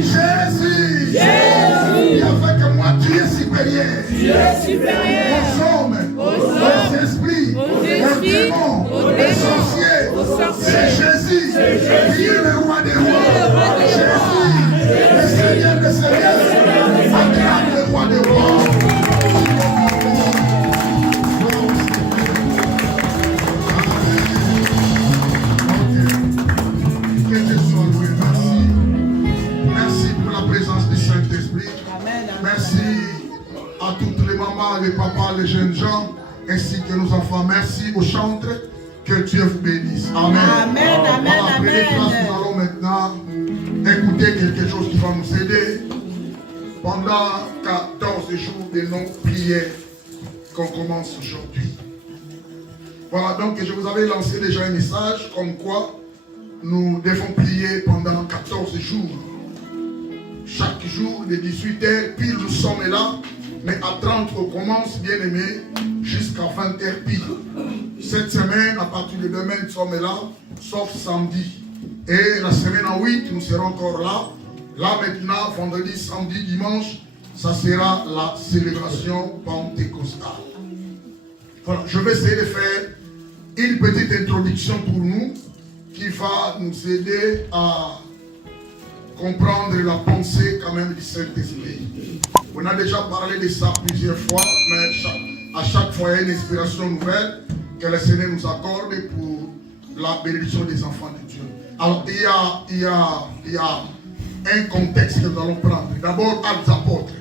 Jésus. Jésus. Et avec moi, tu es supérieur. Tu es supérieur. Aux hommes, aux esprits, aux démons, aux sorciers. C'est Jésus qui est le roi des rois. Jésus, le Seigneur des seigneurs, acclame le roi des rois. Que Dieu soit loué. Merci. Merci pour la présence du Saint-Esprit. Merci à toutes les mamans, les papas, les jeunes gens, ainsi que nos enfants. Merci aux chantres. Que Dieu vous bénisse. Amen. Amen, amen, Après amen. nous allons maintenant écouter quelque chose qui va nous aider pendant 14 jours de non-prières qu'on commence aujourd'hui. Voilà, donc je vous avais lancé déjà un message comme quoi nous devons prier pendant 14 jours. Chaque jour de 18h, pile nous sommes là, mais à 30 on commence, bien aimé, jusqu'à 20h pile. Cette semaine, à partir de demain, nous sommes là, sauf samedi. Et la semaine en 8, nous serons encore là. Là maintenant, vendredi, samedi, dimanche, ça sera la célébration pentecôtale. Voilà, je vais essayer de faire une petite introduction pour nous qui va nous aider à comprendre la pensée quand même du Saint-Esprit. On a déjà parlé de ça plusieurs fois, mais à chaque fois il y a une inspiration nouvelle que le Seigneur nous accorde pour la bénédiction des enfants de Dieu. Alors il y a un contexte que nous allons prendre. D'abord, Actes apôtres.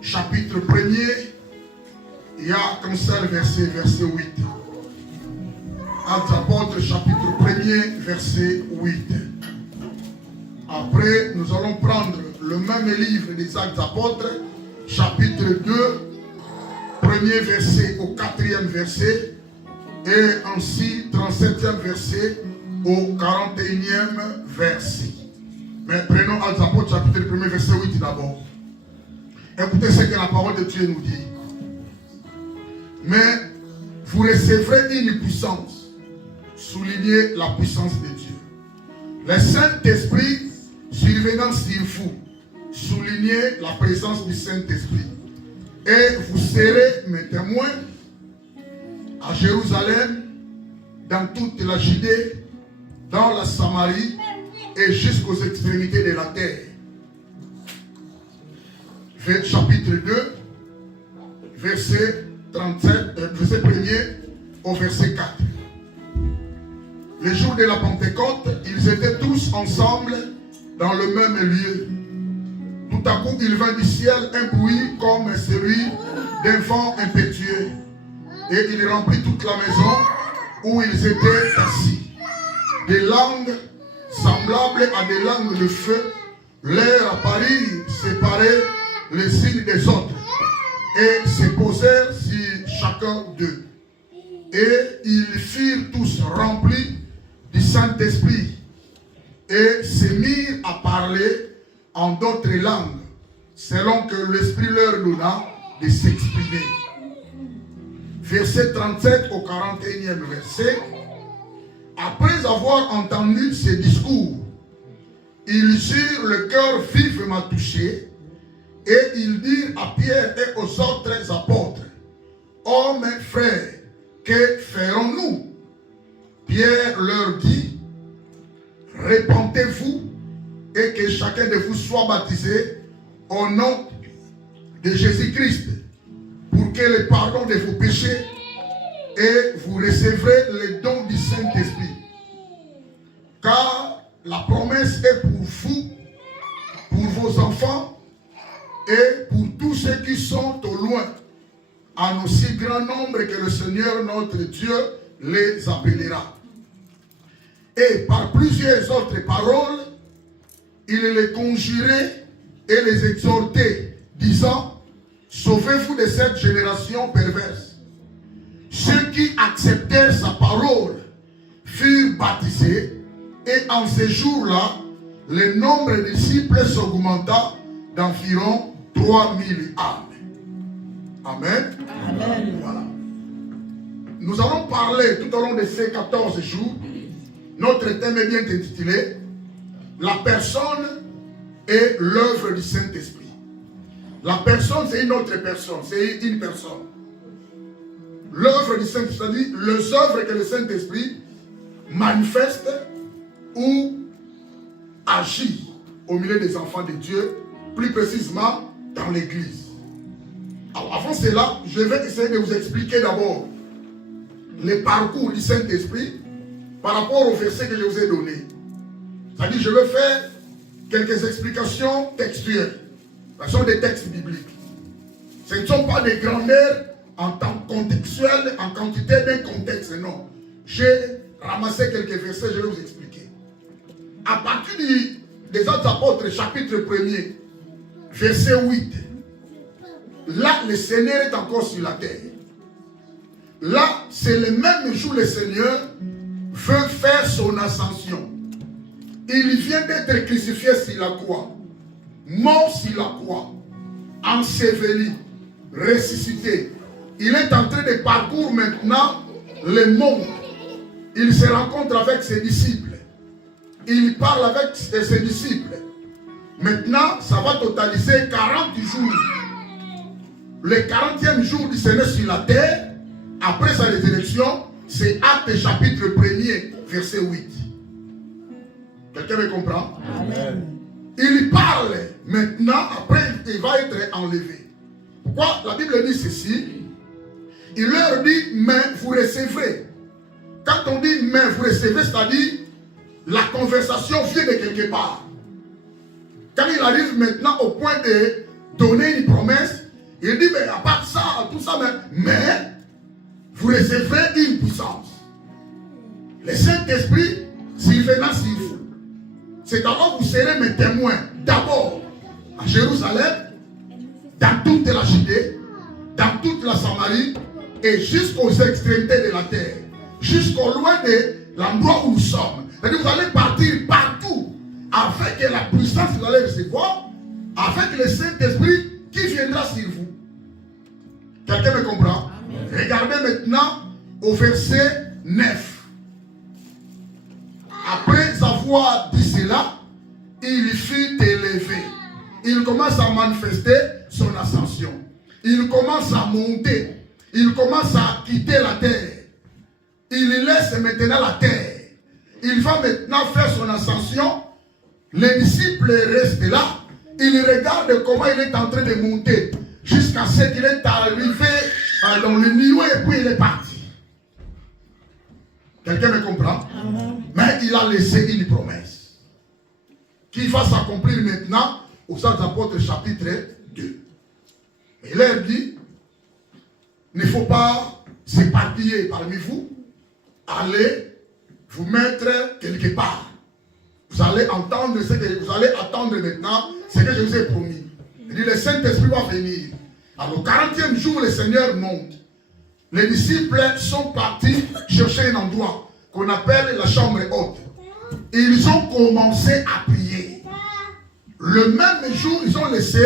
Chapitre 1er, il y a comme ça le verset 8. Actes apôtres, chapitre 1er, verset 8. Après, nous allons prendre le même livre des Actes apôtres, chapitre 2, premier verset au 4e verset, et ainsi 37e verset au 41e verset. Mais prenons Actes apôtres, chapitre 1er, verset 8 d'abord. Écoutez ce que la parole de Dieu nous dit. Mais vous recevrez une puissance. Soulignez la puissance de Dieu. Le Saint-Esprit survenant sur vous. Soulignez la présence du Saint-Esprit. Et vous serez mes témoins à Jérusalem, dans toute la Judée, dans la Samarie et jusqu'aux extrémités de la terre. Chapitre 2, verset 37, verset 1er au verset 4. Le jour de la Pentecôte, ils étaient tous ensemble dans le même lieu. Tout à coup, il vint du ciel un bruit comme celui d'un vent impétueux. Et il remplit toute la maison où ils étaient assis. Des langues semblables à des langues de feu leur apparurent séparées les unes des autres et se posèrent sur chacun d'eux. Et ils furent tous remplis du Saint-Esprit et se mirent à parler en d'autres langues, selon que l'Esprit leur donna de s'exprimer. Verset 37 au 41e verset. Après avoir entendu ces discours, ils eurent le cœur vivement touché et ils dirent à Pierre et aux autres apôtres: Hommes et frères, que ferons-nous? Pierre leur dit: Répentez-vous et que chacun de vous soit baptisé au nom de Jésus-Christ pour que le pardon de vos péchés et vous recevrez le don du Saint-Esprit. Car la promesse est pour vous, pour vos enfants et pour tous ceux qui sont au loin, en aussi grand nombre que le Seigneur notre Dieu les appellera. Et par plusieurs autres paroles, il les conjurait et les exhortait, disant: Sauvez-vous de cette génération perverse. Ceux qui acceptèrent sa parole furent baptisés, et en ces jours-là, le nombre de disciples s'augmenta d'environ 3000 âmes. Amen. Amen. Voilà. Nous allons parler tout au long de ces 14 jours. Notre thème est bien intitulé: La personne et l'œuvre du Saint-Esprit. La personne, c'est une autre personne, c'est une personne. L'œuvre du Saint-Esprit, c'est-à-dire les œuvres que le Saint-Esprit manifeste ou agit au milieu des enfants de Dieu, plus précisément dans l'Église. Alors avant cela, je vais essayer de vous expliquer d'abord le parcours du Saint-Esprit par rapport au verset que je vous ai donné. C'est-à-dire, je vais faire quelques explications textuelles. Ce sont des textes bibliques. Ce ne sont pas des grandeurs en temps contextuel, en quantité d'un contexte, non. J'ai ramassé quelques versets, je vais vous expliquer. À partir des Actes Apôtres, chapitre 1er, verset 8, là, le Seigneur est encore sur la terre. Là, c'est le même jour le Seigneur veut faire son ascension. Il vient d'être crucifié sur la croix, mort sur la croix, enseveli, ressuscité. Il est en train de parcourir maintenant le monde. Il se rencontre avec ses disciples. Il parle avec ses disciples. Maintenant, ça va totaliser 40 jours. Le 40e jour du Seigneur sur la terre, après sa résurrection, c'est Actes chapitre 1er, verset 8. Quelqu'un me comprend? Amen. Il parle maintenant, après il va être enlevé. Pourquoi la Bible dit ceci? Il leur dit, mais vous recevrez. Quand on dit mais vous recevez, c'est-à-dire la conversation vient de quelque part. Quand il arrive maintenant au point de donner une promesse, il dit, mais à part ça, tout ça, mais vous recevrez une puissance. Le Saint-Esprit, s'il venait sur vous, c'est d'abord vous serez mes témoins, d'abord à Jérusalem, dans toute la Judée, dans toute la Samarie, et jusqu'aux extrémités de la terre, jusqu'au loin de l'endroit où nous sommes. C'est-à-dire vous allez partir partout, avec la puissance que vous allez recevoir, avec le Saint-Esprit qui viendra sur vous. Quelqu'un me comprend? Amen. Regardez maintenant au verset 9. Après avoir dit cela, il fut élevé. Il commence à manifester son ascension. Il commence à monter. Il commence à quitter la terre. Il laisse maintenant la terre. Il va maintenant faire son ascension. Les disciples restent là. Ils regardent comment il est en train de monter. Jusqu'à ce qu'il est arrivé dans le niveau et puis il est parti. Quelqu'un me comprend? Amen. Mais il a laissé une promesse qui va s'accomplir maintenant aux Actes des Apôtres chapitre 2. Il leur dit, il ne faut pas s'éparpiller parmi vous. Allez vous mettre quelque part. Vous allez entendre ce que vous allez attendre maintenant, ce que je vous ai promis. Il dit, le Saint-Esprit va venir. Alors, au 40e jour, le Seigneur monte. Les disciples sont partis chercher un endroit qu'on appelle la chambre haute. Et ils ont commencé à prier. Le même jour, ils ont laissé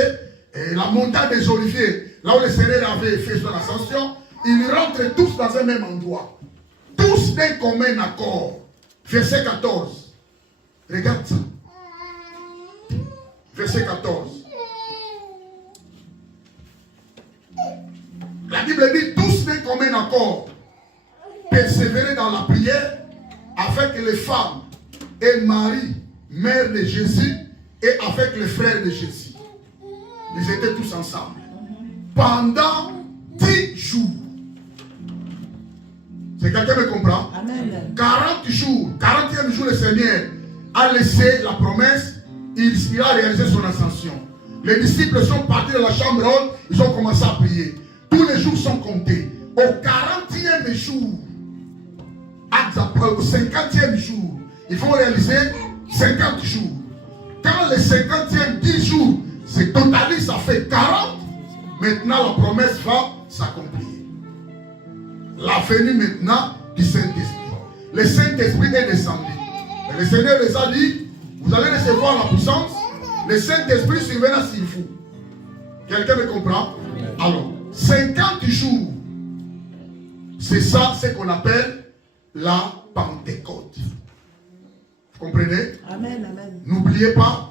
la montagne des Oliviers, là où le Seigneur avait fait son ascension. Ils rentrent tous dans un même endroit. Tous d'un commun accord. Verset 14. Regarde ça. Verset 14. La Bible dit tous d'un commun accord. Persévérer dans la prière avec les femmes et Marie, mère de Jésus, et avec les frères de Jésus. Ils étaient tous ensemble. Pendant 10 jours. C'est quelqu'un me comprend? Amen. 40 jours, 40e jour, le Seigneur a laissé la promesse, il a réalisé son ascension. Les disciples sont partis de la chambre haute, ils ont commencé à prier. Tous les jours sont comptés. Au 40e jour, au 50e jour, il faut réaliser 50 jours. Quand les 50e 10 jours se totalisent, ça fait 40. Maintenant, la promesse va s'accomplir. La venue maintenant du Saint-Esprit. Le Saint-Esprit est descendu. Et le Seigneur les a dit, vous allez recevoir la puissance. Le Saint-Esprit surviendra sur vous. Quelqu'un me comprend? Alors, 50 jours, c'est ça ce qu'on appelle la Pentecôte. Vous comprenez? Amen, amen. N'oubliez pas,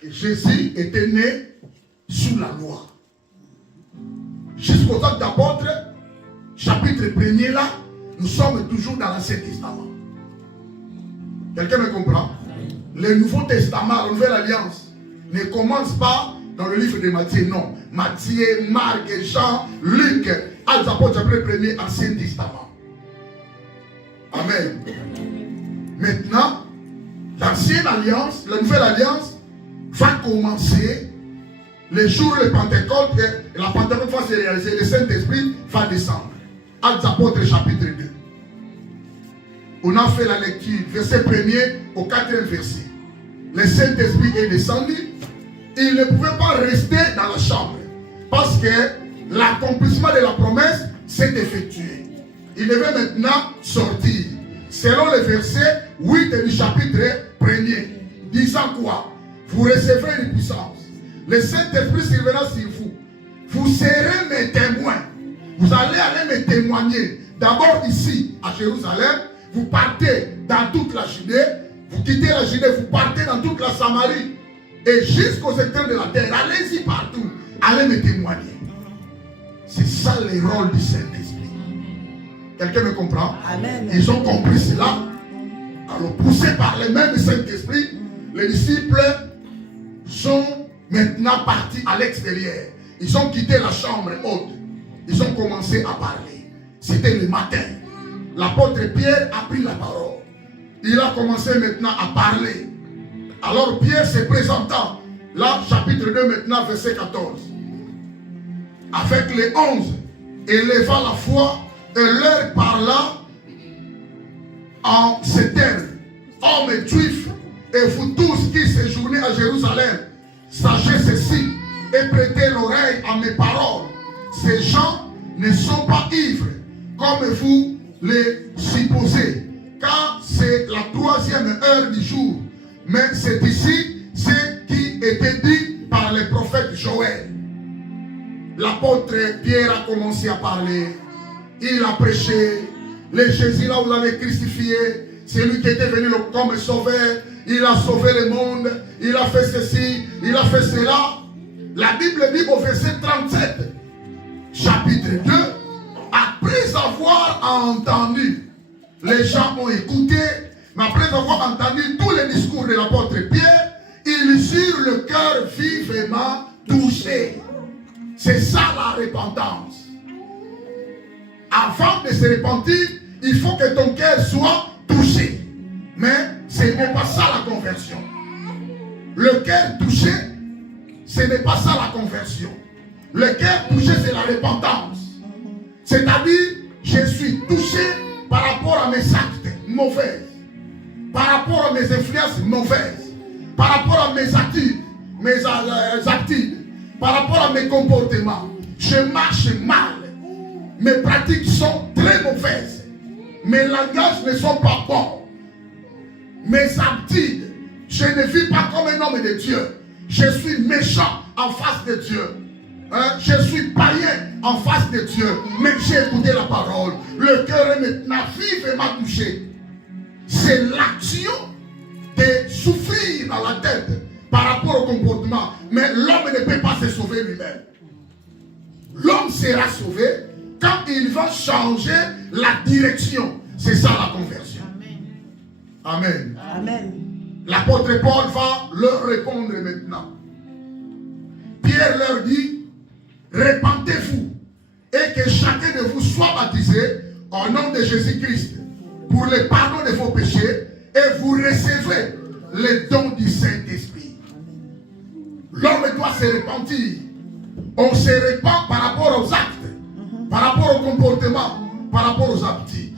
que Jésus était né sous la loi. Jusqu'aux Actes d'Apôtres, chapitre 1er là, nous sommes toujours dans l'Ancien Testament. Quelqu'un me comprend? Le Nouveau Testament, la Nouvelle Alliance, ne commence pas dans le livre de Matthieu, non. Matthieu, Marc, Jean, Luc, Actes d'Apôtres, chapitre 1er, Ancien Testament. Amen. Maintenant, l'Ancienne Alliance, la Nouvelle Alliance, va commencer le jour de Pentecôte, et la Pentecôte va se réaliser, le Saint-Esprit va descendre. Actes d'Apôtres, chapitre 2. On a fait la lecture, verset 1er au 4e verset. Le Saint-Esprit est descendu. Il ne pouvait pas rester dans la chambre parce que l'accomplissement de la promesse s'est effectué. Il devait maintenant sortir. Selon le verset 8 du chapitre 1er, disant quoi? Vous recevrez une puissance. Le Saint-Esprit surviendra sur vous. Vous serez mes témoins. Vous allez me témoigner. D'abord ici, à Jérusalem. Vous partez dans toute la Judée. Vous quittez la Judée, vous partez dans toute la Samarie. Et jusqu'aux extrêmes de la terre. Allez-y partout. Allez me témoigner. C'est ça le rôle du Saint-Esprit. Quelqu'un me comprend? Amen. Ils ont compris cela. Alors poussés par le même Saint-Esprit, les disciples sont maintenant partis à l'extérieur. Ils ont quitté la chambre haute. Ils ont commencé à parler. C'était le matin. L'apôtre Pierre a pris la parole. Il a commencé maintenant à parler. Alors Pierre se présentant, là, chapitre 2 maintenant, verset 14. Avec les 11, éleva la foi et leur parla en ces termes. Hommes juifs, et vous tous qui séjournez à Jérusalem, sachez ceci et prêtez l'oreille à mes paroles. Ces gens ne sont pas ivres, comme vous les supposez, car c'est la 3e heure du jour. Mais c'est ici ce qui était dit par le prophète Joël. L'apôtre Pierre a commencé à parler. Il a prêché. Le Jésus là où vous l'avez crucifié, c'est lui qui était venu comme sauveur. Il a sauvé le monde. Il a fait ceci. Il a fait cela. La Bible dit au verset 37, chapitre 2, après avoir entendu, les gens ont écouté, mais après avoir entendu tous les discours de l'apôtre Pierre, ils eurent le cœur vivement touché. C'est ça la repentance. Avant de se repentir, il faut que ton cœur soit touché. Mais ce n'est pas ça la conversion. Le cœur touché, ce n'est pas ça la conversion. Le cœur touché, c'est la repentance. C'est-à-dire, je suis touché par rapport à mes actes mauvais, par rapport à mes influences mauvaises, par rapport à mes attitudes, par rapport à mes comportements. Je marche mal. Mes pratiques sont très mauvaises. Mes langages ne sont pas bons. Mes attitudes, je ne vis pas comme un homme de Dieu. Je suis méchant en face de Dieu. Je suis païen en face de Dieu. Mais j'ai écouté la parole. Le cœur est maintenant vivement touché. C'est l'action de souffrir dans la tête par rapport au comportement. Mais l'homme ne peut pas se sauver lui-même. L'homme sera sauvé quand il va changer la direction. C'est ça la conversion. Amen. Amen. L'apôtre Paul va leur répondre maintenant. Pierre leur dit, repentez-vous et que chacun de vous soit baptisé au nom de Jésus-Christ pour le pardon de vos péchés et vous recevez le don du Saint-Esprit. L'homme doit se repentir. On se repent par rapport aux actes, par rapport au comportement, par rapport aux habitudes.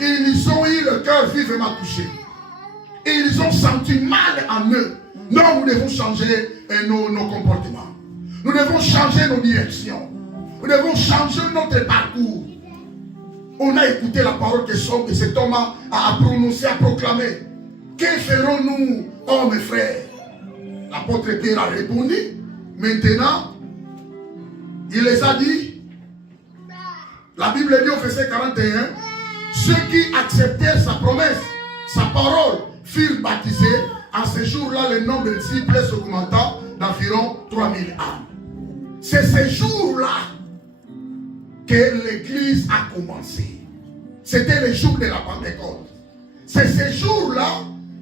Ils ont eu le cœur vivement touché. Et ils ont senti mal en eux. Non, nous devons changer nos comportements. Nous devons changer nos directions. Nous devons changer notre parcours. On a écouté la parole que cet homme a prononcé, a proclamé. Que ferons-nous, oh mes frères? L'apôtre Pierre a répondu. Maintenant, il les a dit. La Bible dit au verset 41, ceux qui acceptèrent sa promesse, sa parole, furent baptisés à ce jour-là, le nombre de disciples s'augmentant d'environ 3000 âmes. C'est ce jour-là que l'église a commencé. C'était le jour de la Pentecôte. C'est ce jour-là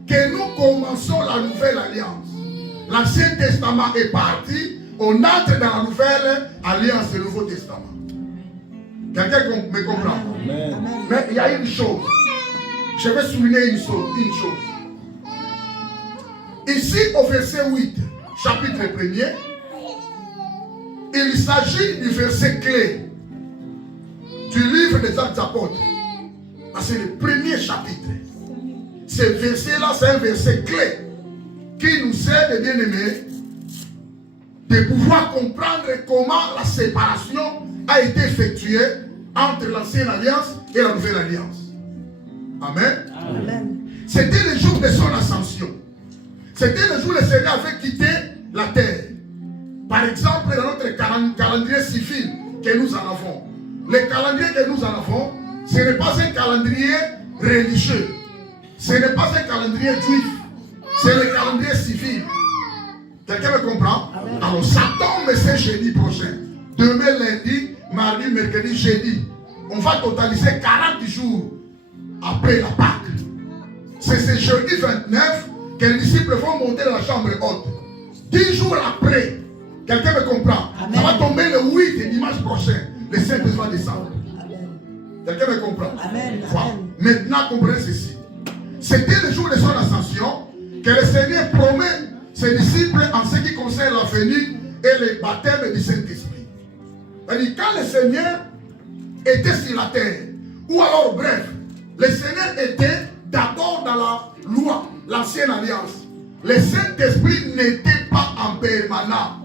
que nous commençons la nouvelle alliance. L'Ancien Testament est parti, on entre dans la nouvelle alliance, le Nouveau Testament. Quelqu'un me comprend? Amen. Mais il y a une chose. Je vais souligner une chose. Ici, au verset 8, chapitre 1er, il s'agit du verset clé du livre des Actes des Apôtres. C'est le premier chapitre. Ce verset-là, c'est un verset clé qui nous aide, bien aimés, de pouvoir comprendre comment la séparation a été effectuée entre l'ancienne alliance et la nouvelle alliance. Amen. Amen. C'était le jour de son ascension. C'était le jour où le Seigneur avait quitté la terre. Par exemple, dans notre calendrier civil que nous en avons. Le calendrier que nous en avons, ce n'est pas un calendrier religieux. Ce n'est pas un calendrier juif. C'est le calendrier civil. Quelqu'un me comprend? Amen. Alors ça tombe ce jeudi prochain. Demain lundi, mardi, mercredi, jeudi. On va totaliser 40 jours après la Pâque. C'est ce jeudi 29 que les disciples vont monter dans la chambre haute. 10 jours après, quelqu'un me comprend? Amen. Ça va tomber le 8 dimanche prochain. Le Saint-Esprit va descendre. Quelqu'un me comprend? Amen. Voilà. Maintenant, comprenez ceci. C'était le jour de son ascension que le Seigneur promet ses disciples en ce qui concerne la venue et le baptême du Saint-Esprit. Quand le Seigneur était sur la terre, ou alors bref, le Seigneur était d'abord dans la loi, l'ancienne alliance. Le Saint-Esprit n'était pas en permanent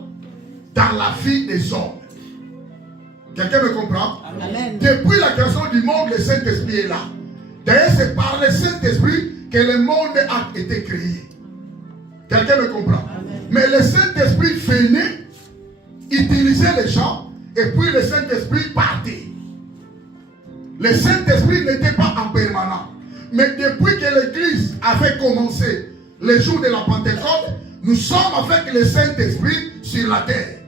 dans la vie des hommes. Quelqu'un me comprend? Amen. Depuis la création du monde, le Saint-Esprit est là. D'ailleurs, c'est par le Saint-Esprit que le monde a été créé. Quelqu'un me comprend? Amen. Mais le Saint-Esprit venait, utilisait les gens, et puis le Saint-Esprit partait. Le Saint-Esprit n'était pas en permanent. Mais depuis que l'Église avait commencé le jour de la Pentecôte, nous sommes avec le Saint-Esprit sur la terre.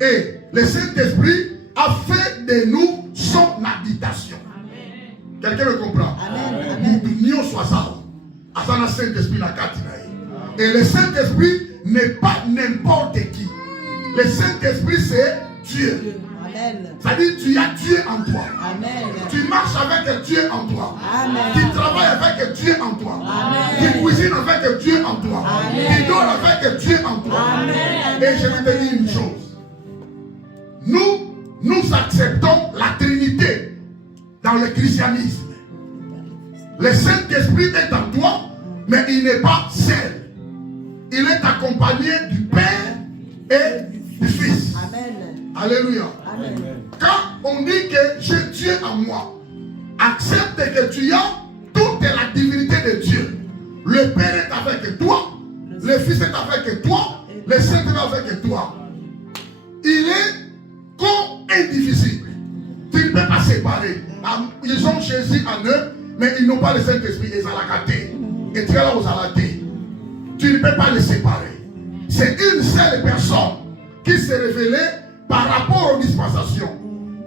Et le Saint-Esprit a fait de nous son habitation. Amen. Quelqu'un me comprend? Amen. Nous sommes à Saint-Esprit la carte. Et le Saint-Esprit n'est pas n'importe qui. Le Saint-Esprit, c'est Dieu. Amen. C'est-à-dire tu as Dieu en toi. Amen. Tu marches avec Dieu en toi. Amen. Tu travailles avec Dieu en toi. Amen. Tu cuisines avec Dieu en toi. Amen. Tu dors avec Dieu en toi. Amen. Et je vais te dire une chose. Nous acceptons la Trinité dans le christianisme. Le Saint-Esprit est en toi, mais il n'est pas seul. Il est accompagné du Père et du Fils. Amen. Alléluia. Amen. Quand on dit que j'ai Dieu en moi, accepte que tu as toute la divinité de Dieu. Le Père est avec toi, le Fils est avec toi, le Saint-Esprit est avec toi. Il est co-indivisible. Tu ne peux pas séparer. Ils ont Jésus en eux, mais ils n'ont pas le Saint-Esprit. Ils ont la gâté. Et tu es là aux alatés. Tu ne peux pas les séparer. C'est une seule personne qui s'est révélée par rapport aux dispensations.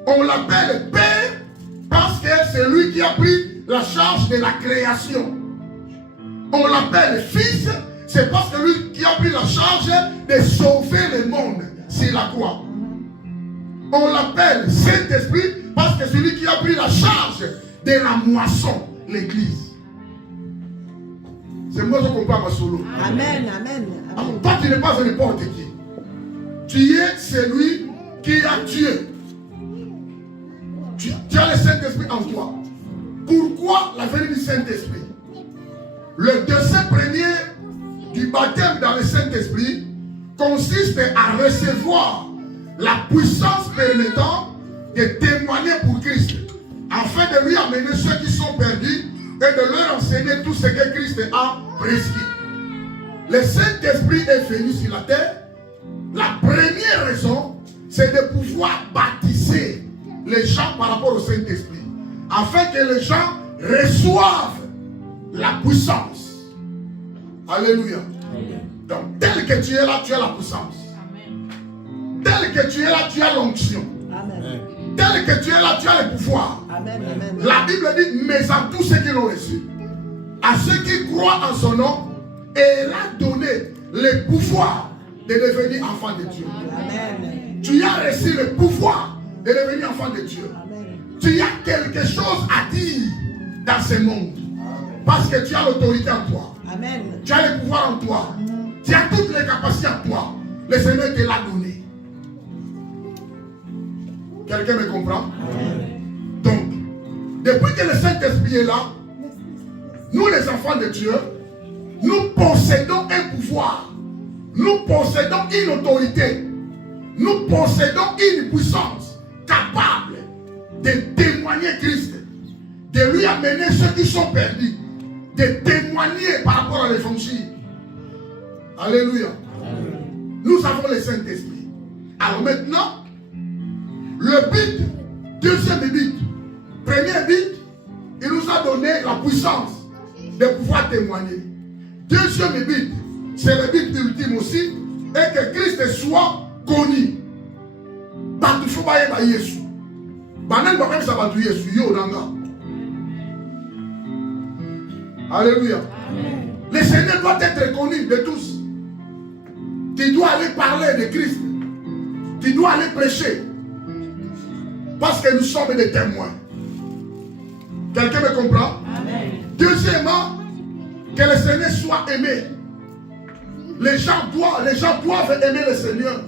On l'appelle Père parce que c'est lui qui a pris la charge de la création. On l'appelle Fils, c'est parce que lui qui a pris la charge de sauver le monde sur la croix. On l'appelle Saint-Esprit parce que c'est lui qui a pris la charge de la moisson, l'Église. C'est moi qui comprends ma solo. Amen, amen. Alors, toi, tu n'es pas n'importe qui. Tu es celui qui a Dieu. Tu as le Saint-Esprit en toi. Pourquoi la venue du Saint-Esprit? Le deuxième premier du baptême dans le Saint-Esprit consiste à recevoir la puissance permettant de témoigner pour Christ, afin de lui amener ceux qui sont perdus et de leur enseigner tout ce que Christ a prescrit. Le Saint-Esprit est venu sur la terre. La première raison, c'est de pouvoir baptiser les gens par rapport au Saint-Esprit, afin que les gens reçoivent la puissance. Alléluia. Donc, tel que tu es là, tu as la puissance. Tel que tu es là, tu as l'onction. Tel que tu es là, tu as le pouvoir. La Bible dit, mais à tous ceux qui l'ont reçu, à ceux qui croient en son nom, elle a donné le pouvoir de devenir enfant de Dieu. Tu as reçu le pouvoir de devenir enfant de Dieu. Tu as quelque chose à dire dans ce monde. Parce que tu as l'autorité en toi. Tu as le pouvoir en toi. Tu as toutes les capacités en toi. Le Seigneur te l'a donné. Quelqu'un me comprend? Donc, depuis que le Saint-Esprit est là, nous les enfants de Dieu, nous possédons un pouvoir. Nous possédons une autorité. Nous possédons une puissance capable de témoigner Christ, de lui amener ceux qui sont perdus, de témoigner par rapport à l'évangile. Alléluia. Nous avons le Saint-Esprit. Alors maintenant, le but, deuxième but, premier but, il nous a donné la puissance de pouvoir témoigner. Deuxième but, c'est le but ultime aussi, et que Christ soit connu. Partout, il faut pas y Jésus. Alléluia. Le Seigneur doit être connu de tous. Tu dois aller parler de Christ. Tu dois aller prêcher. Parce que nous sommes des témoins. Quelqu'un me comprend? Amen. Deuxièmement, que le Seigneur soit aimé. Les gens doivent aimer le Seigneur.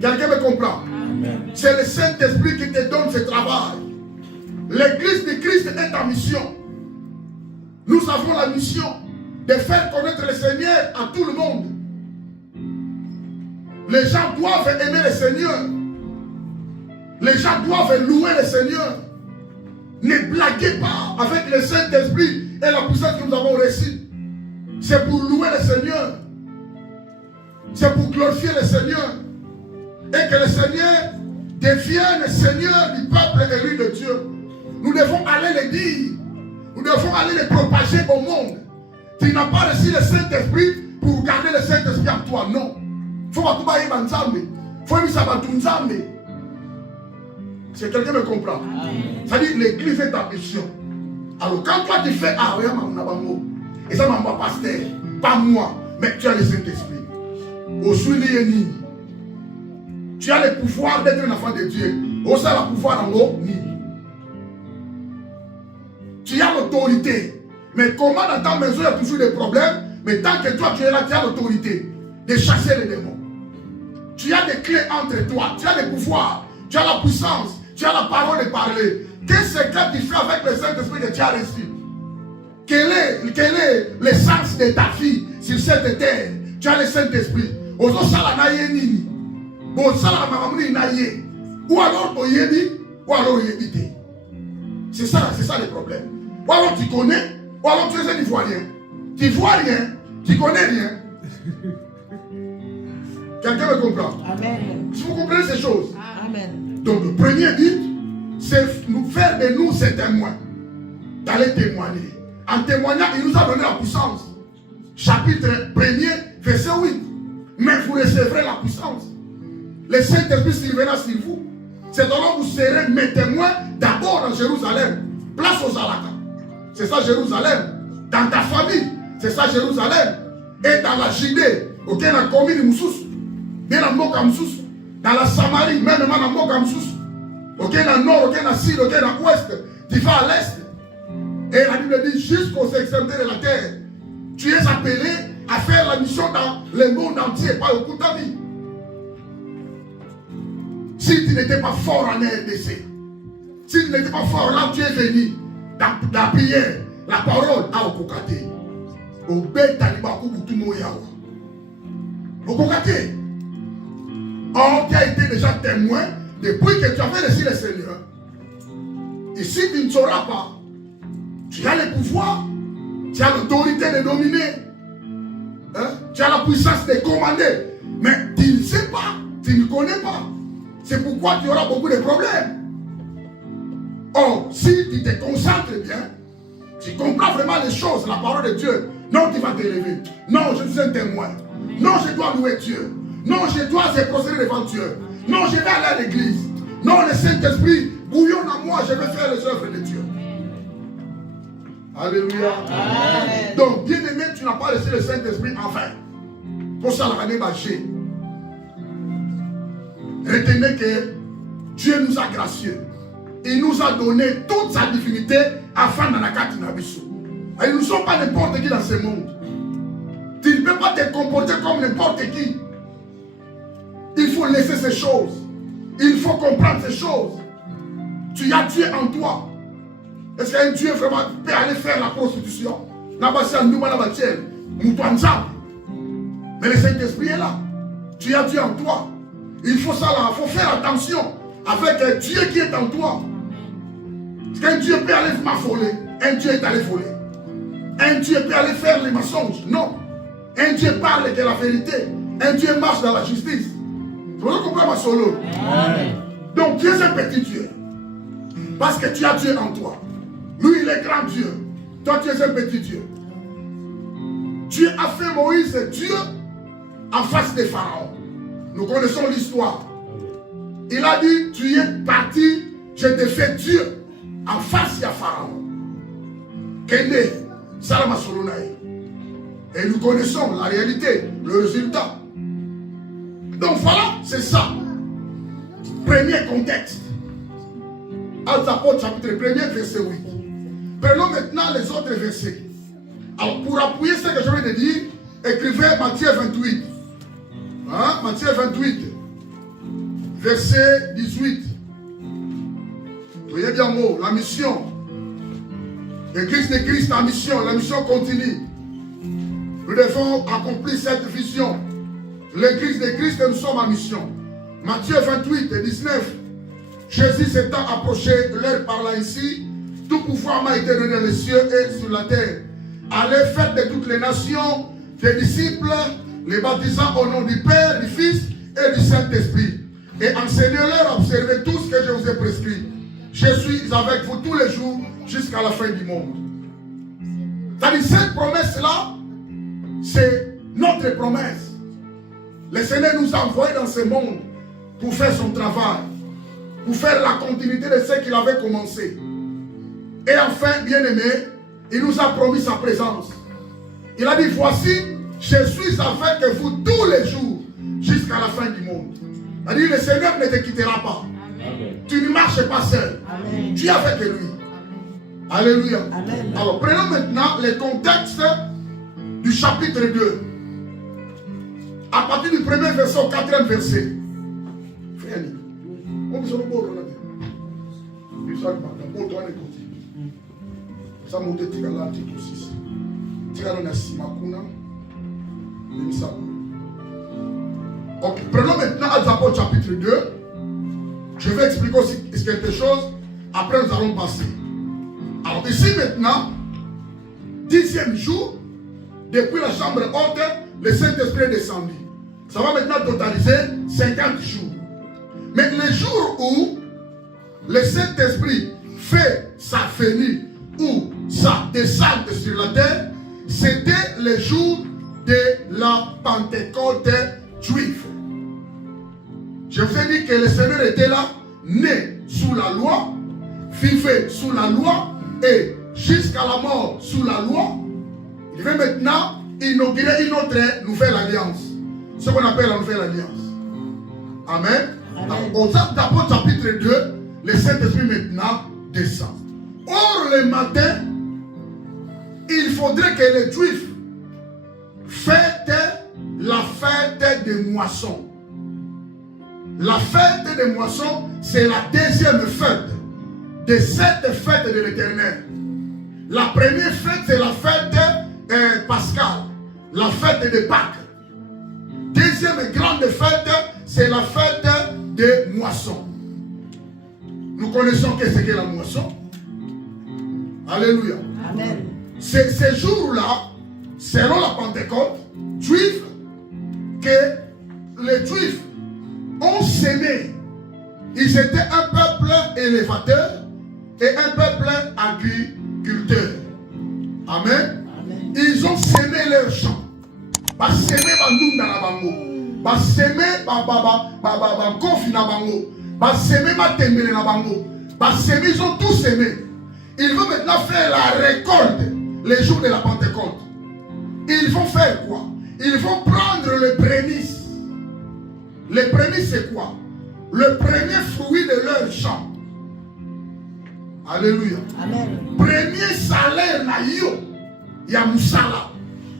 Quelqu'un me comprend? C'est le Saint-Esprit qui te donne ce travail. L'église de Christ est en mission. Nous avons la mission de faire connaître le Seigneur à tout le monde. Les gens doivent aimer le Seigneur. Les gens doivent louer le Seigneur. Ne blaguez pas avec le Saint-Esprit et la puissance que nous avons reçue. C'est pour louer le Seigneur. C'est pour glorifier le Seigneur. Et que le Seigneur devienne le Seigneur du peuple élu de Dieu. Nous devons aller le dire. Nous devons aller le propager au monde. Tu n'as pas reçu le Saint-Esprit pour garder le Saint-Esprit en toi. Non. Il faut que tu ailles Nzambe. Il faut que tu ailles Nzambe. Si quelqu'un me comprend. C'est-à-dire l'église est ta mission. Alors quand toi tu fais et ça m'a pas pasteur, pas moi, mais tu as le Saint-Esprit. Tu as le pouvoir d'être un enfant de Dieu. Tu as le pouvoir en haut. Tu as l'autorité. Mais comment dans ta maison il y a toujours des problèmes? Mais tant que toi tu es là, tu as l'autorité de chasser les démons. Tu as des clés entre toi. Tu as le pouvoir. Tu as la puissance. Tu as la parole de parler. Qu'est-ce que tu fais avec le Saint-Esprit que tu as reçu? Quel est l'essence de ta vie sur cette terre? Tu as le Saint-Esprit. Ou alors ou alors c'est ça le problème. Ou alors tu connais, ou alors tu es un Ivoirien. Tu vois rien, tu connais rien. Quelqu'un me comprend? Amen. Si vous comprenez ces choses. Amen. Donc le premier but, c'est nous faire de nous ces témoins. D'aller témoigner. En témoignant, il nous a donné la puissance. Chapitre 1er, verset 8. Mais vous recevrez la puissance. Le Saint-Esprit surviendra sur vous. C'est alors que vous serez mes témoins d'abord en Jérusalem. Place aux Alaka. C'est ça Jérusalem. Dans ta famille. C'est ça Jérusalem. Et dans la Judée. Ok, dans la commune Moussous. Bien dans Moka Moussous. Dans la Samarie. Même dans Moka Moussous. Ok, dans le nord, ok, dans le sud, ok, dans l'ouest. Tu vas à l'est. Et la Bible dit jusqu'aux extrémités de la terre. Tu es appelé à faire la mission dans le monde entier, pas au bout de ta vie. Si tu n'étais pas fort en RDC, si tu n'étais pas fort là, tu es venu dans la prière, la parole à Okokate. Au Bétaliba Kubutumoyawa. Okokate. Or, tu as été déjà témoin depuis que tu avais reçu le Seigneur. Et si tu ne sauras pas, tu as le pouvoir, tu as l'autorité de dominer, hein? Tu as la puissance de commander, mais tu ne sais pas, tu ne connais pas. C'est pourquoi tu auras beaucoup de problèmes. Or, si tu te concentres bien, tu comprends vraiment les choses, la parole de Dieu. Non, tu vas t'élever. Non, je suis un témoin. Non, je dois louer Dieu. Non, je dois se prosterner devant Dieu. Non, je vais aller à l'église. Non, le Saint-Esprit bouillonne en moi, je vais faire les œuvres de Dieu. Alléluia. Amen. Donc, bien aimé, tu n'as pas laissé le Saint-Esprit enfin. Pour ça, la année marché. Retenez que Dieu nous a gracieux. Il nous a donné toute sa divinité afin d'en avoir. Et nous ne sommes pas n'importe qui dans ce monde. Tu ne peux pas te comporter comme n'importe qui. Il faut laisser ces choses. Il faut comprendre ces choses. Tu as Dieu en toi. Est-ce qu'un Dieu vraiment peut aller faire la prostitution? Mais le Saint-Esprit est là. Tu as Dieu en toi. Il faut ça là, il faut faire attention avec Dieu qui est en toi. Est-ce qu'un Dieu peut aller m'affoler? Un Dieu est allé voler. Un Dieu peut aller faire les mensonges? Non. Un Dieu parle de la vérité. Un Dieu marche dans la justice. Vous comprenez ma solo? Donc tu es un petit Dieu. Parce que tu as Dieu en toi. Lui, il est grand Dieu. Toi, tu es un petit Dieu. Dieu a fait Moïse Dieu en face des pharaons. Nous connaissons l'histoire. Il a dit, tu es parti, je te fais Dieu en face de Pharaon. Kende, Salama Solonaï. Et nous connaissons la réalité, le résultat. Donc voilà, c'est ça. Premier contexte. Actes apôtres, chapitre 1er, verset 8. Prenons maintenant les autres versets. Alors, pour appuyer ce que je viens de dire, écrivez Matthieu 28. Hein? Matthieu 28, verset 18. Voyez bien mot, la mission. L'église de Christ en mission, la mission continue. Nous devons accomplir cette vision. L'église de Christ, nous sommes en mission. Matthieu 28 et 19. Jésus s'étant approché, leur parla ici. Tout pouvoir m'a été donné dans les cieux et sur la terre. Allez, faites de toutes les nations des disciples, les baptisant au nom du Père, du Fils et du Saint-Esprit. Et enseignez-leur à observer tout ce que je vous ai prescrit. Je suis avec vous tous les jours jusqu'à la fin du monde. C'est-à-dire, cette promesse-là, c'est notre promesse. Le Seigneur nous a envoyés dans ce monde pour faire son travail, pour faire la continuité de ce qu'il avait commencé. Et enfin, bien-aimé, il nous a promis sa présence. Il a dit, voici, je suis avec vous tous les jours jusqu'à la fin du monde. Il a dit, le Seigneur ne te quittera pas. Amen. Tu ne marches pas seul. Amen. Tu es avec lui. Amen. Alléluia. Amen. Alors, prenons maintenant le contexte du chapitre 2. À partir du premier verset au quatrième verset. Ça monte tigala tikosis. Tigala na simakuna. Ok, prenons maintenant Actes apôtres chapitre 2. Je vais expliquer aussi quelque chose. Après nous allons passer. Alors ici maintenant, 10e jour, depuis la chambre haute, le Saint-Esprit est descendu. Ça va maintenant totaliser 50 jours. Mais le jour où le Saint-Esprit fait sa venue ou sa descente sur la terre, c'était le jour de la Pentecôte juive. Je vous ai dit que le Seigneur était là, né sous la loi, vivait sous la loi et jusqu'à la mort sous la loi. Il veut maintenant inaugurer une autre nouvelle alliance. Ce qu'on appelle la nouvelle alliance. Amen. Amen. Aux Actes d'Apôtres chapitre 2, le Saint-Esprit maintenant descend. Or, le matin, il faudrait que les Juifs fêtent la fête des moissons. La fête des moissons, c'est la deuxième fête de cette fête de l'Éternel. La première fête, c'est la fête pascale, la fête de Pâques. Deuxième grande fête, c'est la fête des moissons. Nous connaissons qu'est-ce qu'est la moisson. Alléluia. Amen. C'est ces jours-là, selon la Pentecôte juive, que les Juifs ont sémé. Ils étaient un peuple élévateur et kofi na bango, ba semer ma tembele na bango, ba semer, ils ont tous semé. Ils vont maintenant faire la récolte les jours de la Pentecôte. Ils vont faire quoi? Ils vont prendre le prémices. Le prémices c'est quoi? Le premier fruit de leur champ. Alléluia. Amen. Premier salaire na yo, ya musala.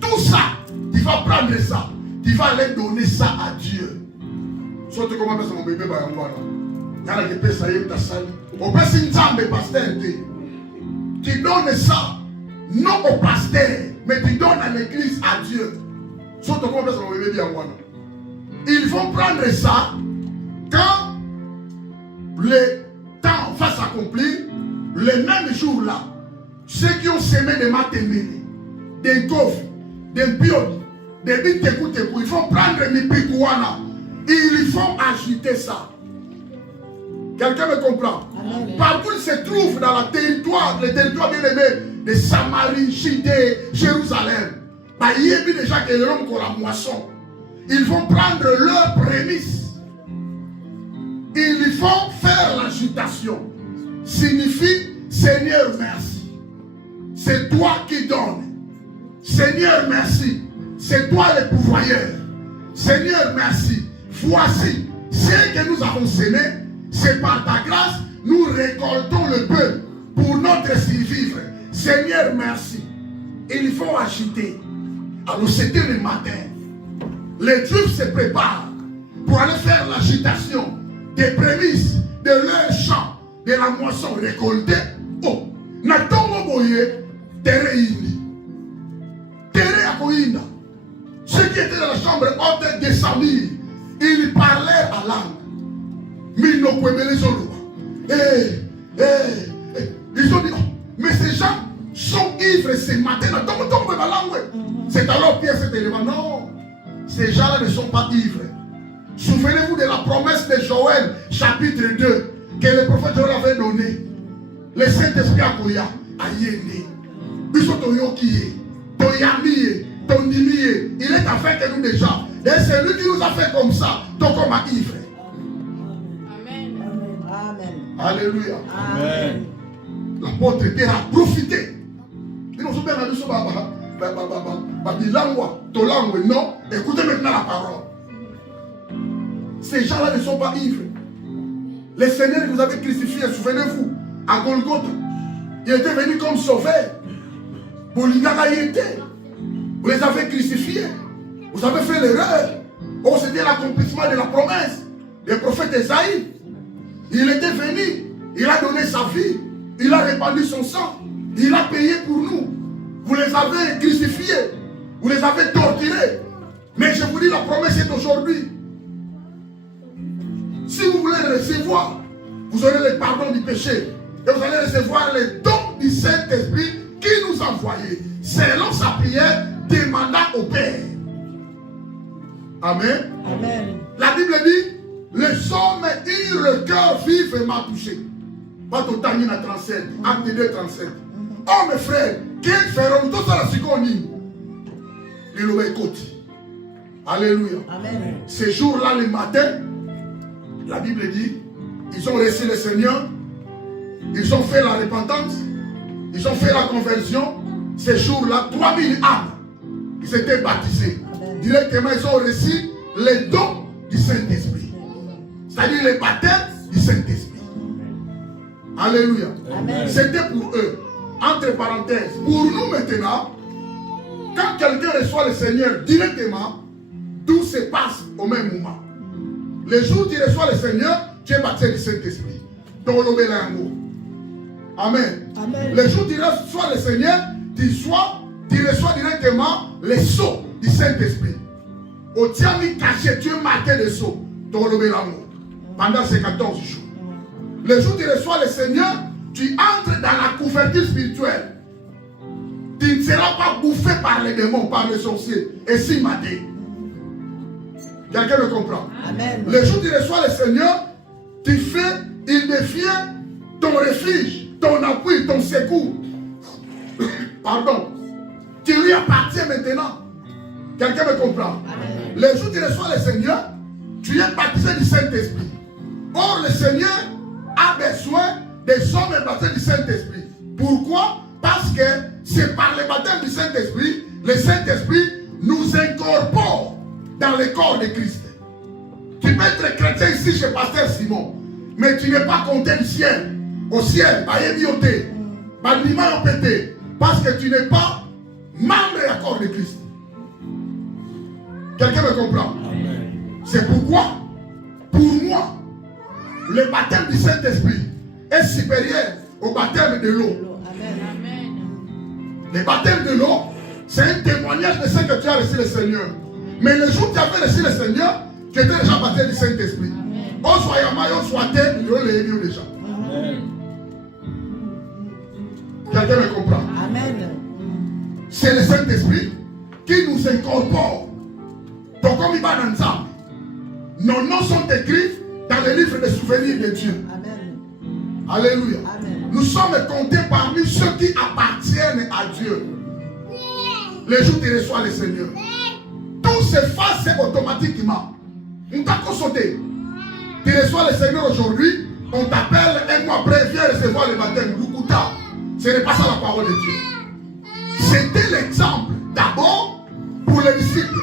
Tout ça, tu vas prendre ça. Tu vas aller donner ça à Dieu. Soit tu commences à mon bébé, il y a ça y est, ta salle. On peut s'intamber, pasteur. Tu donnes ça, non au pasteur, mais tu donnes à l'église, à Dieu. Soit tu commences à mon bébé, ils vont prendre ça quand le temps va s'accomplir, le même jour-là. Ceux qui ont semé des matémélés, des coffres, des bios, des bitekou, ils vont prendre mes pikouana. Ils vont ajouter ça. Quelqu'un me comprend? Amen. Partout ils se trouvent dans le territoire bien aimé de Samarie, Judée, Jérusalem. Il y a déjà que l'homme qui a la moisson. Ils vont prendre leurs prémices. Ils vont faire l'agitation. Signifie Seigneur merci. C'est toi qui donnes. Seigneur merci. C'est toi le pourvoyeur. Seigneur merci. Voici ce que nous avons semé. C'est par ta grâce nous récoltons le peu pour notre survivre. Seigneur merci. Il faut agiter. Alors c'était le matin. Les Juifs se préparent pour aller faire l'agitation des prémices de leur champ, de la moisson récoltée. Oh, Natongo Boye, Tere Indi. Tere Akoïna. Ceux qui étaient dans la chambre haute descendirent. Ils parlaient à langue. Mino Kwemele Zolo. Ils ont dit, oh, mais ces gens sont ivres ce matin. C'est alors Pierre s'est élevé. Non, ces gens-là ne sont pas ivres. Souvenez-vous de la promesse de Joël, chapitre 2, que le prophète Joël avait donné. Le Saint-Esprit a Koya, a Yéné. Bisotoyokiye, Toyamiye, Tondimiye. Il est avec nous déjà. Et c'est lui qui nous a fait comme ça, donc comme à ivre. Amen. Amen. Alléluia. Amen. L'apôtre Pierre a profité. Ils nous ont bien rendu sur non, écoutez maintenant la parole. Ces gens-là ne sont pas ivres. Les seigneurs que vous avez crucifiés, souvenez-vous, à Golgotha, ils étaient venus comme sauveurs. Bolingara y était. Vous les avez crucifiés. Vous avez fait l'erreur. Oh, c'était l'accomplissement de la promesse. Le prophète Esaïe, il était venu, il a donné sa vie, il a répandu son sang, il a payé pour nous. Vous les avez crucifiés, vous les avez torturés. Mais je vous dis, la promesse est aujourd'hui. Si vous voulez le recevoir, vous aurez le pardon du péché. Et vous allez recevoir les dons du Saint-Esprit qui nous a envoyés. Selon sa prière, demandant au Père. Amen. Amen. La Bible dit, les hommes eurent le cœur vif et m'a touché. Pas tout à 37, acte 2, 37. Oh mes frères, qu'ils feront tout ça la seconde. Alléluia. Amen. Ce jour-là, le matin, la Bible dit, ils ont reçu le Seigneur, ils ont fait la repentance, ils ont fait la conversion. Ce jour-là, 3000 âmes, ils étaient baptisés. Amen. Directement, ils ont reçu les dons du Saint-Esprit. C'est-à-dire les baptêmes du Saint-Esprit. Alléluia. Amen. C'était pour eux. Entre parenthèses, pour nous maintenant, quand quelqu'un reçoit le Seigneur directement, tout se passe au même moment. Le jour où tu reçois le Seigneur, tu es baptisé du Saint-Esprit. Amen. Amen. Le jour où tu reçois le Seigneur, tu reçois directement les sceaux du Saint-Esprit. Au tiami caché, tu es marqué de sceaux. Pendant ces 14 jours. Le jour où tu reçois le Seigneur, tu entres dans la couverture spirituelle. Tu ne seras pas bouffé par les démons, par les sorciers. Et si maté. Quelqu'un me comprend? Amen. Le jour où tu reçois le Seigneur, il devient ton refuge, ton appui, ton secours. Pardon. Tu lui appartiens maintenant. Quelqu'un me comprend? Amen. Le jour où tu reçois le Seigneur, tu es baptisé du Saint-Esprit. Or, le Seigneur a besoin des hommes baptisés du Saint-Esprit. Pourquoi? Parce que c'est par le baptême du Saint-Esprit, le Saint-Esprit nous incorpore dans le corps de Christ. Tu peux être chrétien ici chez Pasteur Simon, mais tu n'es pas compté du ciel. Au ciel, parce que tu n'es pas membre du corps de Christ. Quelqu'un me comprend? C'est pourquoi, pour moi, le baptême du Saint-Esprit est supérieur au baptême de l'eau. Le baptême de l'eau, c'est un témoignage de ce que tu as reçu le Seigneur. Mais le jour où tu avais reçu le Seigneur, tu étais déjà baptisé du Saint-Esprit. On soit yamaï, on soit terre, il y a les déjà. Quelqu'un me comprend? Amen. C'est le Saint-Esprit qui nous incorpore. Donc, comme il va dans ensemble, nos noms sont écrits dans le livre des souvenirs de Dieu. Amen. Alléluia. Amen. Nous sommes comptés parmi ceux qui appartiennent à Dieu. Le jour où tu reçois le Seigneur, tout s'efface automatiquement. On t'a consulté. Tu reçois le Seigneur aujourd'hui, on t'appelle un mois après, viens recevoir le baptême. Lukuta. Ce n'est pas ça la parole de Dieu. C'était l'exemple d'abord pour les disciples.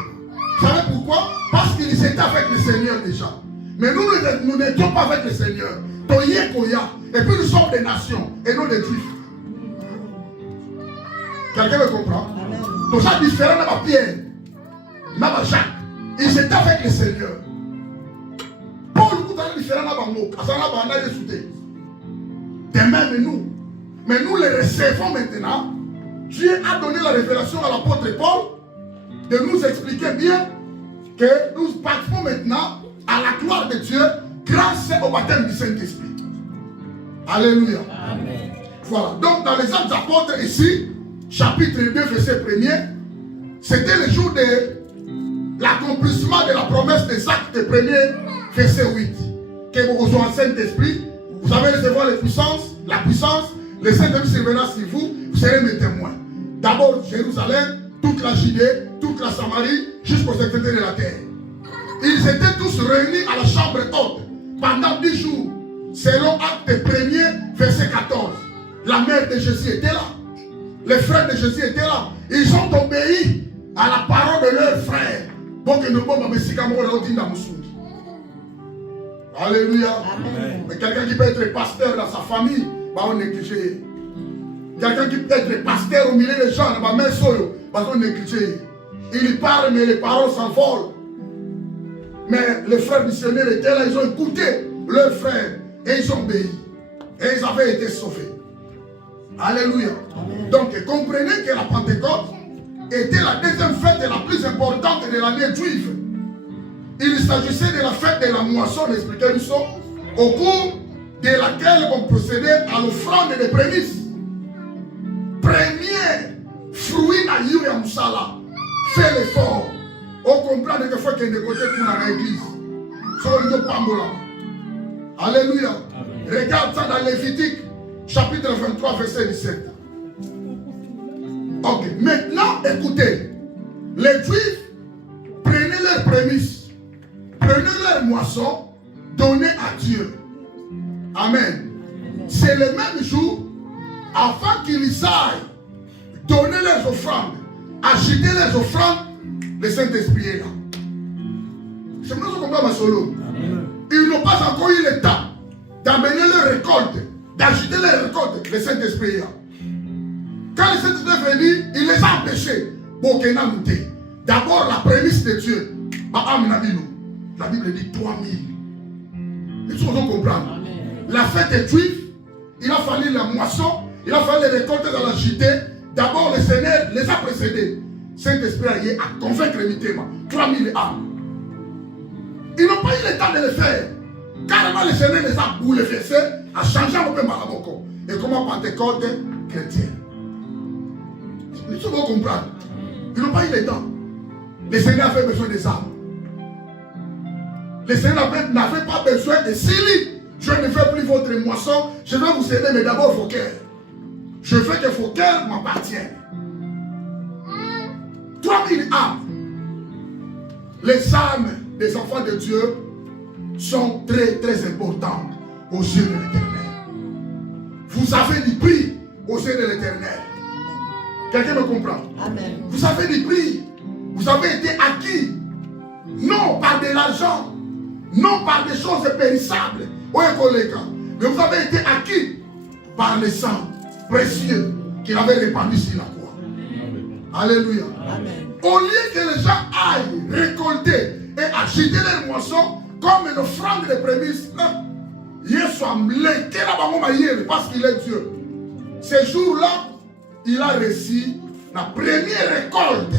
Vous savez pourquoi? Parce qu'ils étaient avec le Seigneur déjà. Mais nous n'étions pas avec le Seigneur. Toye Koya. Et puis nous sommes des nations et non des Juifs. Quelqu'un me comprend? Donc ça différent dans ma Pierre, dans ma Jacques. Ils étaient avec le Seigneur. Paul est différent dans ma mot. De même nous. Mais nous les recevons maintenant. Dieu a donné la révélation à l'apôtre Paul de nous expliquer bien que nous participons maintenant à la gloire de Dieu grâce au baptême du Saint-Esprit. Alléluia. Amen. Voilà. Donc dans les Actes des Apôtres ici, chapitre 2, verset 1er, c'était le jour de l'accomplissement de la promesse des Actes 1er, verset 8. Que vous reçoivez le Saint-Esprit, vous allez recevoir la puissance, le Saint-Esprit surviendra sur vous, vous serez mes témoins. D'abord Jérusalem, toute la Judée, toute la Samarie, jusqu'aux extrémités de la terre. Ils étaient tous réunis à la chambre haute pendant 10 jours, selon Acte 1er, verset 14. La mère de Jésus était là. Les frères de Jésus étaient là. Ils ont obéi à la parole de leurs frères. Alléluia. Amen. Mais quelqu'un qui peut être pasteur dans sa famille, va on négliger. Quelqu'un qui peut être pasteur au milieu des gens, va on négliger. Il parle, mais les paroles s'envolent. Mais les frères missionnaires étaient là, ils ont écouté leurs frères et ils ont obéi. Et ils avaient été sauvés. Alléluia. Amen. Donc comprenez que la Pentecôte était la deuxième fête la plus importante de l'année juive. Il s'agissait de la fête de la moisson, expliquez nous ça, au cours de laquelle on procédait à l'offrande des prémices. Premier fruit à Yuri Moussala, fait l'effort. On comprend que fois qu'il y a des côtés pour l'église. Alléluia. Regarde ça dans Lévitique, chapitre 23, verset 17. Ok, maintenant écoutez. Les Juifs prenaient leurs prémices, prenaient leurs moissons, donnaient à Dieu. Amen. C'est le même jour, avant qu'ils aillent donner leurs offrandes, agiter les offrandes, le Saint-Esprit est là. C'est pour ça qu'on parle ma solo. Ils n'ont pas encore eu le temps d'amener leur récolte, d'agiter les récoltes, le Saint-Esprit est là. Quand le Saint-Esprit est venu, il les a empêchés. D'abord, la prémisse de Dieu. La Bible dit 3000. Et tout le monde comprend. La fête est juive, il a fallu la moisson, il a fallu les récolter dans la cité. D'abord, le Seigneur les a précédés. Saint-Esprit a convaincre les musulmans. 3000 âmes. Ils n'ont pas eu le temps de le faire. Carrément, le Seigneur les a bouleversés, a changé un peu Maraboko. Et comment Pentecôte chrétienne. Nous devons comprendre. Ils n'ont pas eu le temps. Le Seigneur avait besoin des âmes. Le Seigneur n'avait pas besoin de Syrie. Je ne fais plus votre moisson. Je vais vous aider, mais d'abord vos cœurs. Je veux que vos cœurs m'appartiennent. 3000 âmes. Les âmes des enfants de Dieu sont très très importantes aux yeux de l'Éternel. Vous avez du prix aux yeux de l'Éternel. Quelqu'un me comprend? Amen. Vous avez du prix. Vous avez été acquis. Non par de l'argent. Non par des choses périssables. Mais vous avez été acquis par le sang précieux qu'il avait répandu sur la croix. Alléluia. Amen. Au lieu que les gens aillent récolter et agiter leurs moissons comme une offrande de prémices, parce qu'il est Dieu. Ce jour-là, il a reçu la première récolte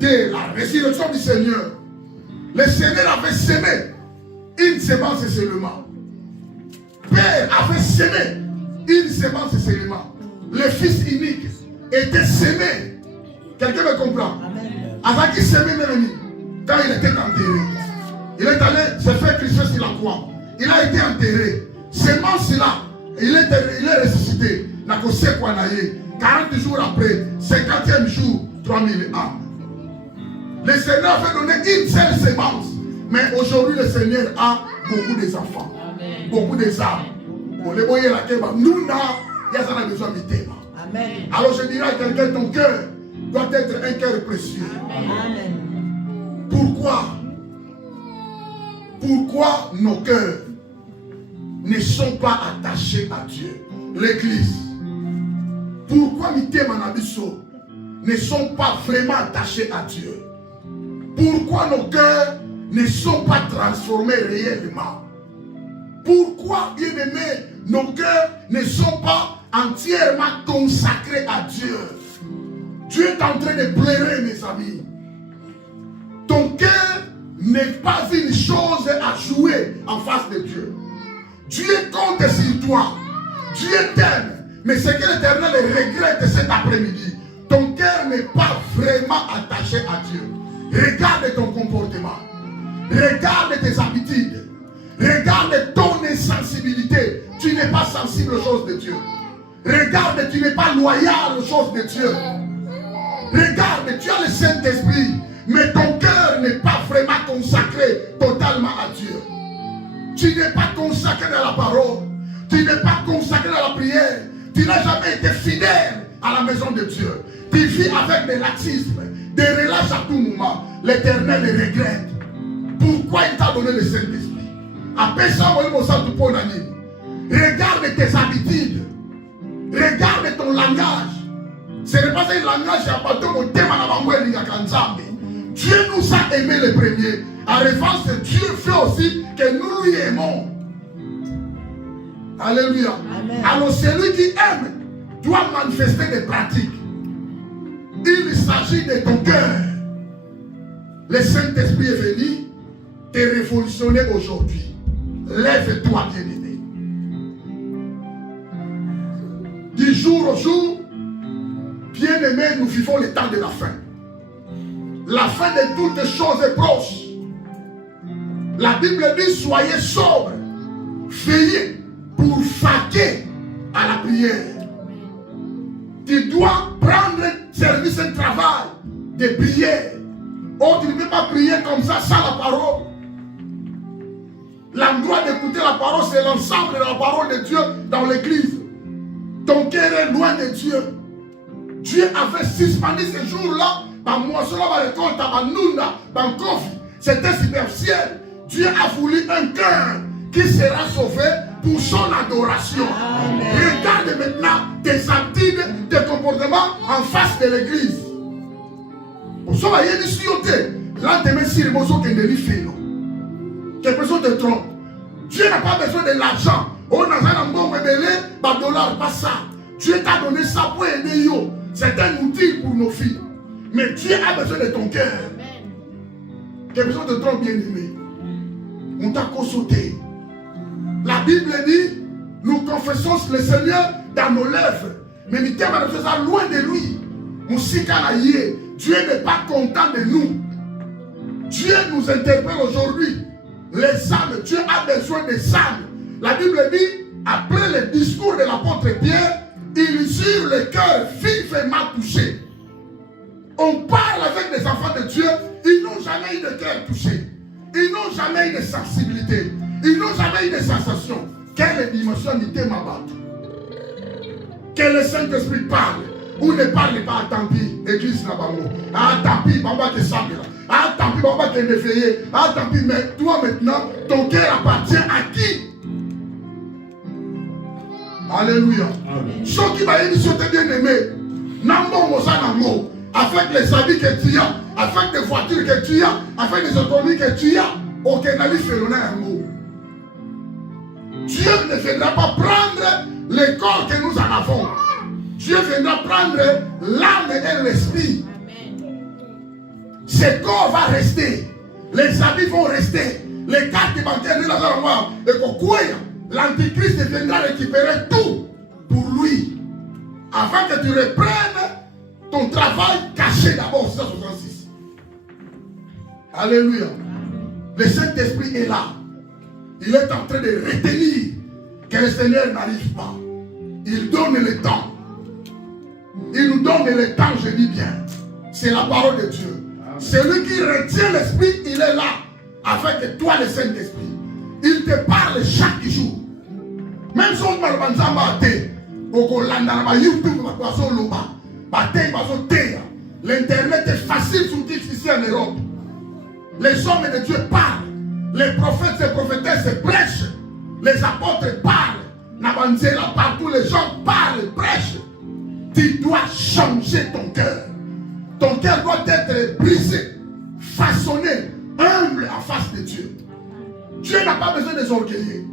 de la résurrection du Seigneur. Le Seigneur avait semé une semence seulement. Père avait semé une semence seulement. Le Fils unique était semé. Quelqu'un me comprend? Avant qu'il semé, quand il était enterré, il est allé se faire crucifier sur la croix. Il a été enterré. Semence-là, il est ressuscité. 40 jours après, 50e jour, 3000 âmes. Le Seigneur avait donné une seule semence. Mais aujourd'hui, le Seigneur a beaucoup d'enfants. Beaucoup d'âmes. Nous, il y a besoin de thème. Alors je dirais à quelqu'un, ton cœur doit être un cœur précieux. Amen. Pourquoi nos cœurs ne sont pas attachés à Dieu? L'église. Pourquoi mes thèmes ne sont pas vraiment attachés à Dieu? Pourquoi nos cœurs ne sont pas transformés réellement? Pourquoi, bien-aimés, nos cœurs ne sont pas entièrement consacrés à Dieu? Dieu est en train de pleurer, mes amis. Ton cœur n'est pas une chose à jouer en face de Dieu. Dieu compte sur toi. Dieu t'aime. Mais ce que l'Éternel regrette cet après-midi, ton cœur n'est pas vraiment attaché à Dieu. Regarde ton comportement. Regarde tes habitudes. Regarde ton insensibilité. Tu n'es pas sensible aux choses de Dieu. Regarde, tu n'es pas loyal aux choses de Dieu. Regarde, tu as le Saint-Esprit, mais ton cœur n'est pas vraiment consacré totalement à Dieu. Tu n'es pas consacré dans la parole. Tu n'es pas consacré dans la prière. Tu n'as jamais été fidèle à la maison de Dieu. Tu vis avec des laxismes, des relâches à tout moment. L'Éternel les regrette. Pourquoi il t'a donné le Saint-Esprit? Regarde tes habitudes. Regarde ton langage. Ce n'est pas un langage à partir de thème à Dieu nous a aimés les premiers. En revanche, Dieu fait aussi que nous lui aimons. Alléluia. Amen. Alors celui qui aime doit manifester des pratiques. Il s'agit de ton cœur. Le Saint-Esprit est venu te révolutionner aujourd'hui. Lève-toi, bien-aimé. Du jour au jour, bien-aimé, nous vivons le temps de la fin. La fin de toutes choses est proche. La Bible dit, soyez sobres, veillez pour vaquer à la prière. Tu dois prendre service et travail de prière. Oh, tu ne peux pas prier comme ça sans la parole. L'endroit d'écouter la parole, c'est l'ensemble de la parole de Dieu dans l'église. Ton cœur est loin de Dieu. Dieu avait suspendu ce jour-là, par moisson, par récolte, par nouna, par kofi. C'était superficiel. Dieu a voulu un cœur qui sera sauvé pour son adoration. Amen. Regarde maintenant tes habitudes, tes comportements en face de l'église. Quelque chose te trompe. Dieu n'a pas besoin de l'argent. On a un bon bébé, par dollar, pas ça. Dieu t'a donné ça pour aider yo. C'est un outil pour nos filles. Mais Dieu a besoin de ton cœur. Quelque chose te trompe, bien aimé. On t'a consulté. La Bible dit, nous confessons le Seigneur dans nos lèvres. Mais nous sommes loin de lui. Dieu n'est pas content de nous. Dieu nous interpelle aujourd'hui. Les âmes, Dieu a besoin des âmes. La Bible dit, après le discours de l'apôtre Pierre, il eurent le cœur vivement touché. On parle avec des enfants de Dieu, ils n'ont jamais eu de cœur touché. Ils n'ont jamais eu de sensibilité. Ils n'ont jamais eu de sensation. Quelle dimension n'était ma batte? Que le Saint-Esprit parle. Ou ne parle pas, tant pis. Église là-bas. Ah, tant pis, on va te saluer. Ah, tant pis, on va te réveiller. Ah, tant pis, mais toi maintenant, ton cœur appartient à qui? Alléluia. Ceux qui va dire que bien aimé, avec les habits que tu as, avec les voitures que tu as, avec les automobiles que tu as, aucun avis fait un mot. Dieu ne viendra pas prendre le corps que nous en avons. Dieu viendra prendre l'âme et l'esprit. Ce corps va rester. Les habits vont rester. Les cartes bancaires de la roi et pourquoi l'Antichrist viendra récupérer tout pour lui. Avant que tu reprennes ton travail caché d'abord, 166. Alléluia. Le Saint-Esprit est là. Il est en train de retenir que le Seigneur n'arrive pas. Il donne le temps. Il nous donne le temps, je dis bien. C'est la parole de Dieu. Celui qui retient l'Esprit, il est là. Avec toi, le Saint-Esprit. Il te parle chaque jour. Même si on parle de l'internet est facile sur ici en Europe. Les hommes de Dieu parlent. Les prophètes et prophétesses se prêchent. Les apôtres parlent. Nabanzela, partout les gens parlent, prêchent. Tu dois changer ton cœur. Ton cœur doit être brisé, façonné, humble en face de Dieu. Dieu n'a pas besoin des orgueillés.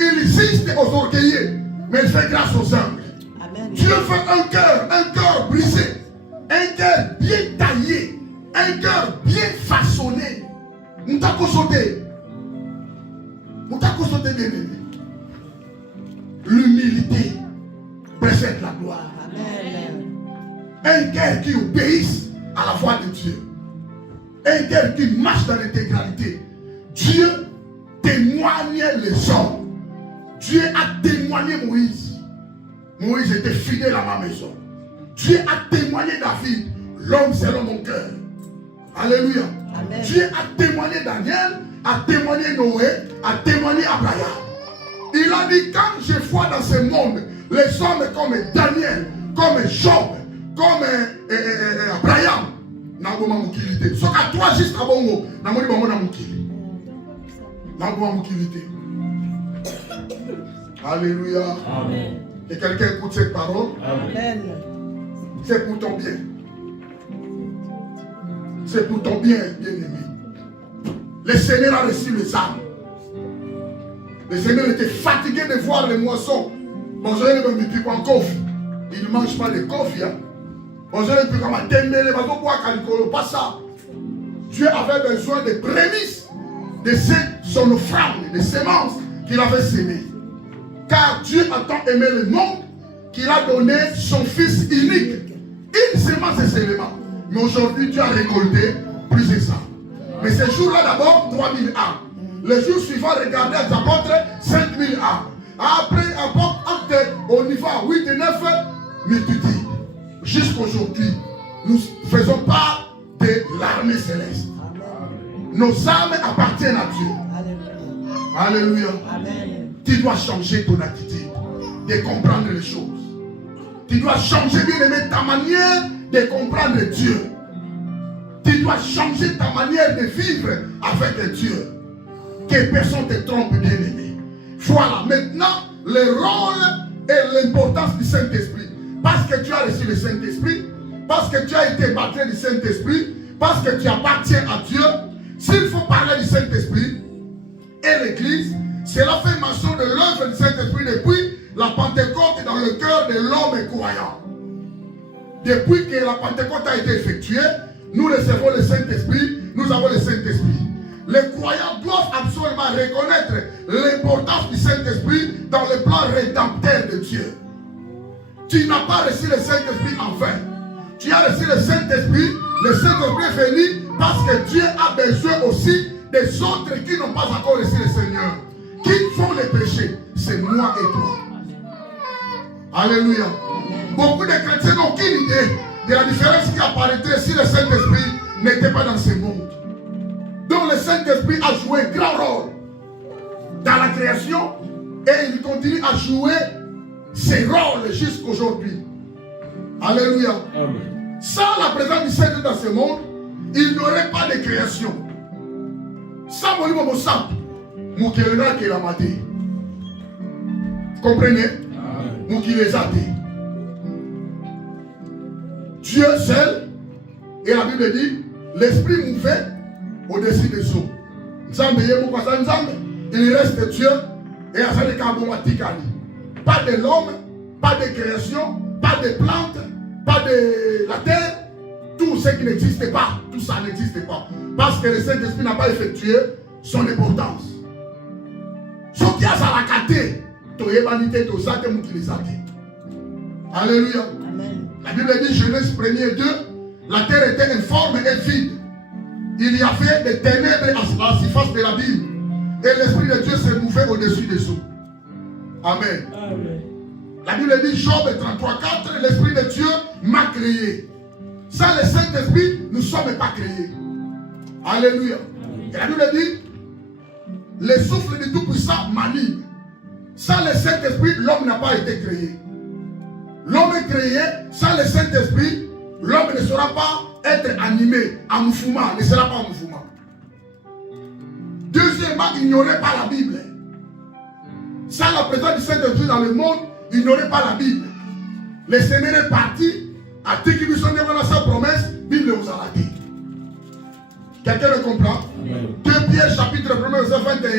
Il insiste aux orgueillés, mais il fait grâce aux humbles. Amen. Dieu fait un cœur brisé, un cœur bien taillé, un cœur bien façonné. Nous t'avons sauté. Nous t'avons sauté bien aimé. L'humilité précède la gloire. Amen. Un cœur qui obéisse à la voix de Dieu. Un cœur qui marche dans l'intégralité. Dieu témoignait les hommes. Dieu a témoigné Moïse. Moïse était fidèle à ma maison. Dieu a témoigné David. L'homme selon mon cœur. Alléluia. Amen. Dieu a témoigné Daniel, a témoigné Noé, a témoigné Abraham. Il a dit, quand je vois dans ce monde les hommes comme Daniel, comme Job, comme Abraham, Nagoma Mukilité. Ce qu'à toi, juste à Bongo, Namoni Bongo Namukili. Nagoma Mukilité. Alléluia. Amen. Et quelqu'un écoute cette parole. Amen. C'est pour ton bien. C'est pour ton bien, bien-aimé. Le Seigneur a reçu les âmes. Le Seigneur était fatigué de voir les moissons. Bonjour, il ne mange pas de coffee. Bonjour, il ne mange pas ça. Dieu avait besoin des prémices de son offrande, des semences qu'il avait semées. Car Dieu a tant aimé le monde qu'il a donné son Fils unique. Une semence, c'est seulement. Mais aujourd'hui, Dieu a récolté plus de ça. Mais ce jour-là, d'abord, 3000 âmes. Le jour suivant, regardez les apôtres, 5000 âmes. Après, on y va 8 et 9 multitudes. Jusqu'aujourd'hui, nous ne faisons pas de l'armée céleste. Amen. Nos âmes appartiennent à Dieu. Alléluia. Amen. Tu dois changer ton attitude, de comprendre les choses. Tu dois changer, bien aimé, ta manière de comprendre Dieu. Tu dois changer ta manière de vivre avec Dieu. Que personne ne te trompe, bien aimé. Voilà, maintenant, le rôle et l'importance du Saint-Esprit. Parce que tu as reçu le Saint-Esprit, parce que tu as été baptisé du Saint-Esprit, parce que tu appartiens à Dieu. S'il faut parler du Saint-Esprit et l'Église, cela fait mention de l'œuvre du Saint-Esprit depuis la Pentecôte dans le cœur de l'homme croyant. Depuis que la Pentecôte a été effectuée, nous recevons le Saint-Esprit, nous avons le Saint-Esprit. Les croyants doivent absolument reconnaître l'importance du Saint-Esprit dans le plan rédempteur de Dieu. Tu n'as pas reçu le Saint-Esprit en vain. Tu as reçu le Saint-Esprit. Le Saint-Esprit est venu parce que Dieu a besoin aussi des autres qui n'ont pas encore reçu le Seigneur. Qui font les péchés? C'est moi et toi. Alléluia. Beaucoup de chrétiens n'ont aucune idée de la différence qui apparaîtrait si le Saint-Esprit n'était pas dans ce monde. Donc le Saint-Esprit a joué un grand rôle dans la création et il continue à jouer ses rôles jusqu'aujourd'hui. Alléluia. Amen. Sans la présence du Saint-Esprit dans ce monde, il n'y aurait pas de création. Sans mon livre sang, Moukélena qui l'a maté. Comprenez? Moukélezate. Dieu seul, et la Bible dit, l'esprit mouvait au-dessus des eaux. Il reste Dieu et à pas de l'homme, pas de création, pas de plantes, pas de la terre, tout ce qui n'existe pas, tout ça n'existe pas. Parce que le Saint-Esprit n'a pas effectué son importance. Ce qui a ça la caté, alléluia. Amen. La Bible dit, Genèse 1er 2, la terre était informe et vide. Il y avait des ténèbres à la surface de l'abîme. Et l'Esprit de Dieu se mouvait au-dessus des eaux. Amen. Amen. La Bible dit, Job 33,4, l'Esprit de Dieu m'a créé. Sans le Saint-Esprit, nous ne sommes pas créés. Alléluia. Et la Bible dit, le souffle du Tout-Puissant m'anime. Sans le Saint-Esprit, l'homme n'a pas été créé. L'homme est créé, sans le Saint-Esprit, l'homme ne sera pas être animé en mouvement, ne sera pas en mouvement. Deuxièmement, il n'y aurait pas la Bible. Sans la présence du Saint-Esprit dans le monde, il n'y aurait pas la Bible. Le Seigneur est parti, a dit qu'il lui sonne dans sa promesse, Bible vous a raté. Quelqu'un le comprend? 2 Pierre chapitre 1 verset 21.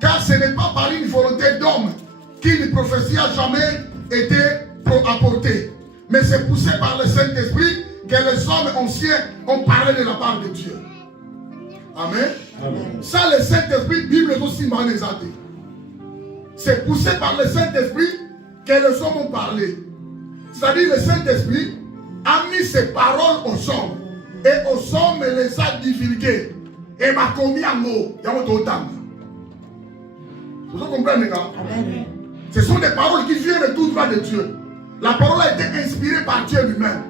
Car ce n'est pas par une volonté d'homme qu'une prophétie a jamais été apportée, mais c'est poussé par le Saint-Esprit que les hommes anciens ont parlé de la part de Dieu. Amen. Amen. Sans le Saint-Esprit, Bible est aussi manézatée. C'est poussé par le Saint-Esprit que les hommes ont parlé. C'est-à-dire le Saint-Esprit a mis ses paroles aux hommes. Et aux hommes les a divulgués. Et m'a commis en mots. Vous comprenez, les gars? Amen. Ce sont des paroles qui viennent de tout droit de Dieu. La parole a été inspirée par Dieu lui-même.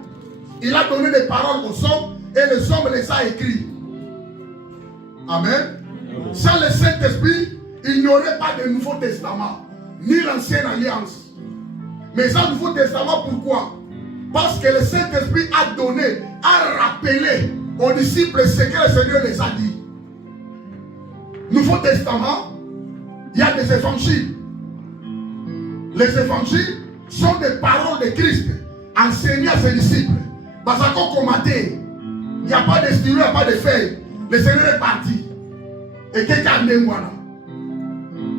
Il a donné des paroles aux hommes et les hommes les a écrits. Amen. Sans le Saint-Esprit, il n'y aurait pas de Nouveau Testament, ni l'Ancienne Alliance. Mais sans Nouveau Testament, pourquoi? Parce que le Saint-Esprit a donné, a rappelé aux disciples ce que le Seigneur les a dit. Nouveau Testament, il y a des évangiles. Les évangiles sont des paroles de Christ enseignées à ses disciples. Parce qu'on commentait, il n'y a pas de stylo, il n'y a pas de feuille. Le Seigneur est parti. Et quelqu'un n'est moi là.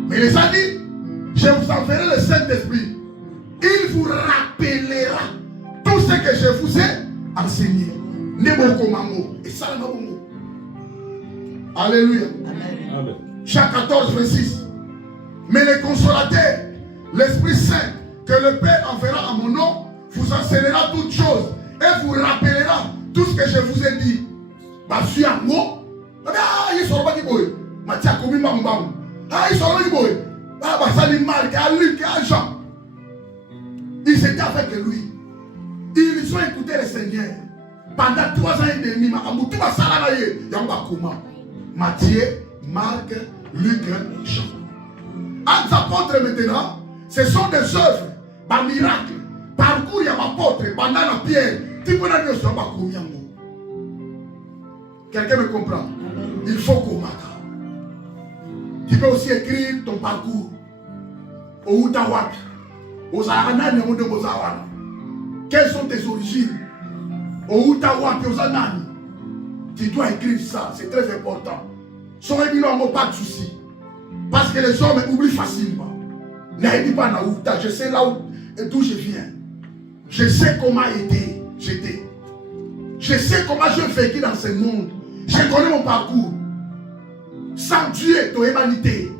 Mais il les a dit, je vous enverrai le Saint-Esprit. Il vous rappellera tout ce que je vous ai enseigné. Et ça, alléluia. Amen. Jean 14, 26. Mais le consolateur, l'Esprit Saint, que le Père enverra en mon nom, vous enseignera toutes choses et vous rappellera tout ce que je vous ai dit. Bah, je suis un mot. Ah, il sort pas du boy. Matia commis mambam. Ah, il sort du boy. Ah, bah, ça lui marque à Luc, à Jean. Ils étaient avec lui. Ils ont écouté le Seigneur. Pendant 3 ans et demi, tout va s'arranger. Il y a un comment. Matthieu, Marc, Luc, Jean. Entre apôtres maintenant, ce sont des œuvres, par miracle, parcours, il y a apôtre, pendant la pierre, tu peux dire que pas combien. Quelqu'un me comprend? Il faut qu'on m'attende. Tu peux aussi écrire ton parcours. Au Utawak, aux Aranani, aux Ozawana. Quelles sont tes origines? Au Utawak, aux Anani. Tu dois écrire ça, c'est très important. Sans évidemment pas de soucis. Parce que les hommes oublient facilement. N'aide pas Naouta, je sais là d'où je viens. Je sais comment j'étais. Je sais comment j'ai vécu dans ce monde. Je connais mon parcours. Sans Dieu, ton humanité.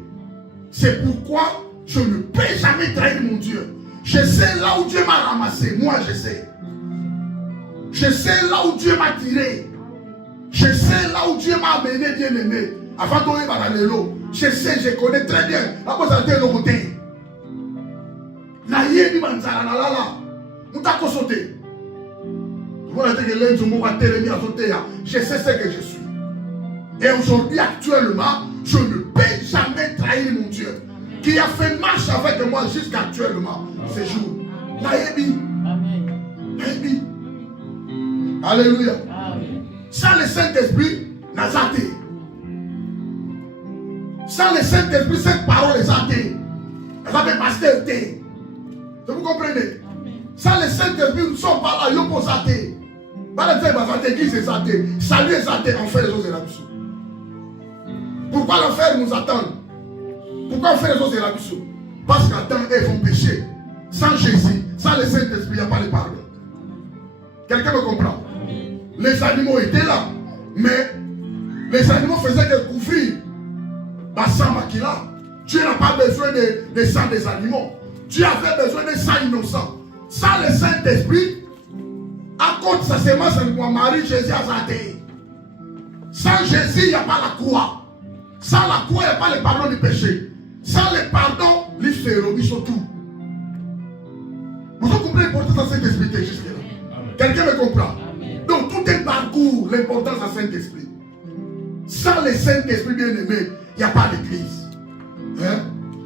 C'est pourquoi je ne peux jamais trahir mon Dieu. Je sais là où Dieu m'a ramassé. Moi, je sais. Je sais là où Dieu m'a tiré. Je sais là où Dieu m'a amené, bien aimé. Avant qu'on ait dans l'élo. Je sais, je connais très bien. La cause a été le côté. La yébi manzala la la la. Moutako sauté. Je sais ce que je suis. Et aujourd'hui, actuellement, je ne peux jamais trahir mon Dieu. Qui a fait marche avec moi jusqu'actuellement. Ces jours. Naïbi. Naïbi. Alléluia. Sans le Saint-Esprit, n'a zaté. Sans le Saint-Esprit, cette parole est zatée. Elle va me passer thé. Vous comprenez? Sans le Saint-Esprit, nous ne sommes pas là. Nous sommes pas zaté. Pas le faire zaté, qui c'est zaté? Salut est zaté, on fait les choses de la mission. Pourquoi l'enfer nous attend? Pourquoi on fait les choses de la mission? Parce qu'Adam et Ève ont péché. Sans Jésus, sans le Saint-Esprit, il n'y a pas de pardon. Quelqu'un me comprend? Les animaux étaient là, mais les animaux faisaient que couvrir. Sans Makila. Dieu n'a pas besoin de sang des animaux. Dieu avait besoin de sang innocent. Sans le Saint-Esprit, à cause de sa sémence, Marie, Jésus a zaté. Sans Jésus, il n'y a pas la croix. Sans la croix, il n'y a pas le pardon du péché. Sans le pardon, l'histoire est tout. Vous comprenez l'importance de Saint-Esprit jusque-là? Quelqu'un me comprend? Amen. Donc tout est parcours, l'importance de Saint-Esprit. Sans le Saint-Esprit bien-aimé, il n'y a pas d'église. Hein?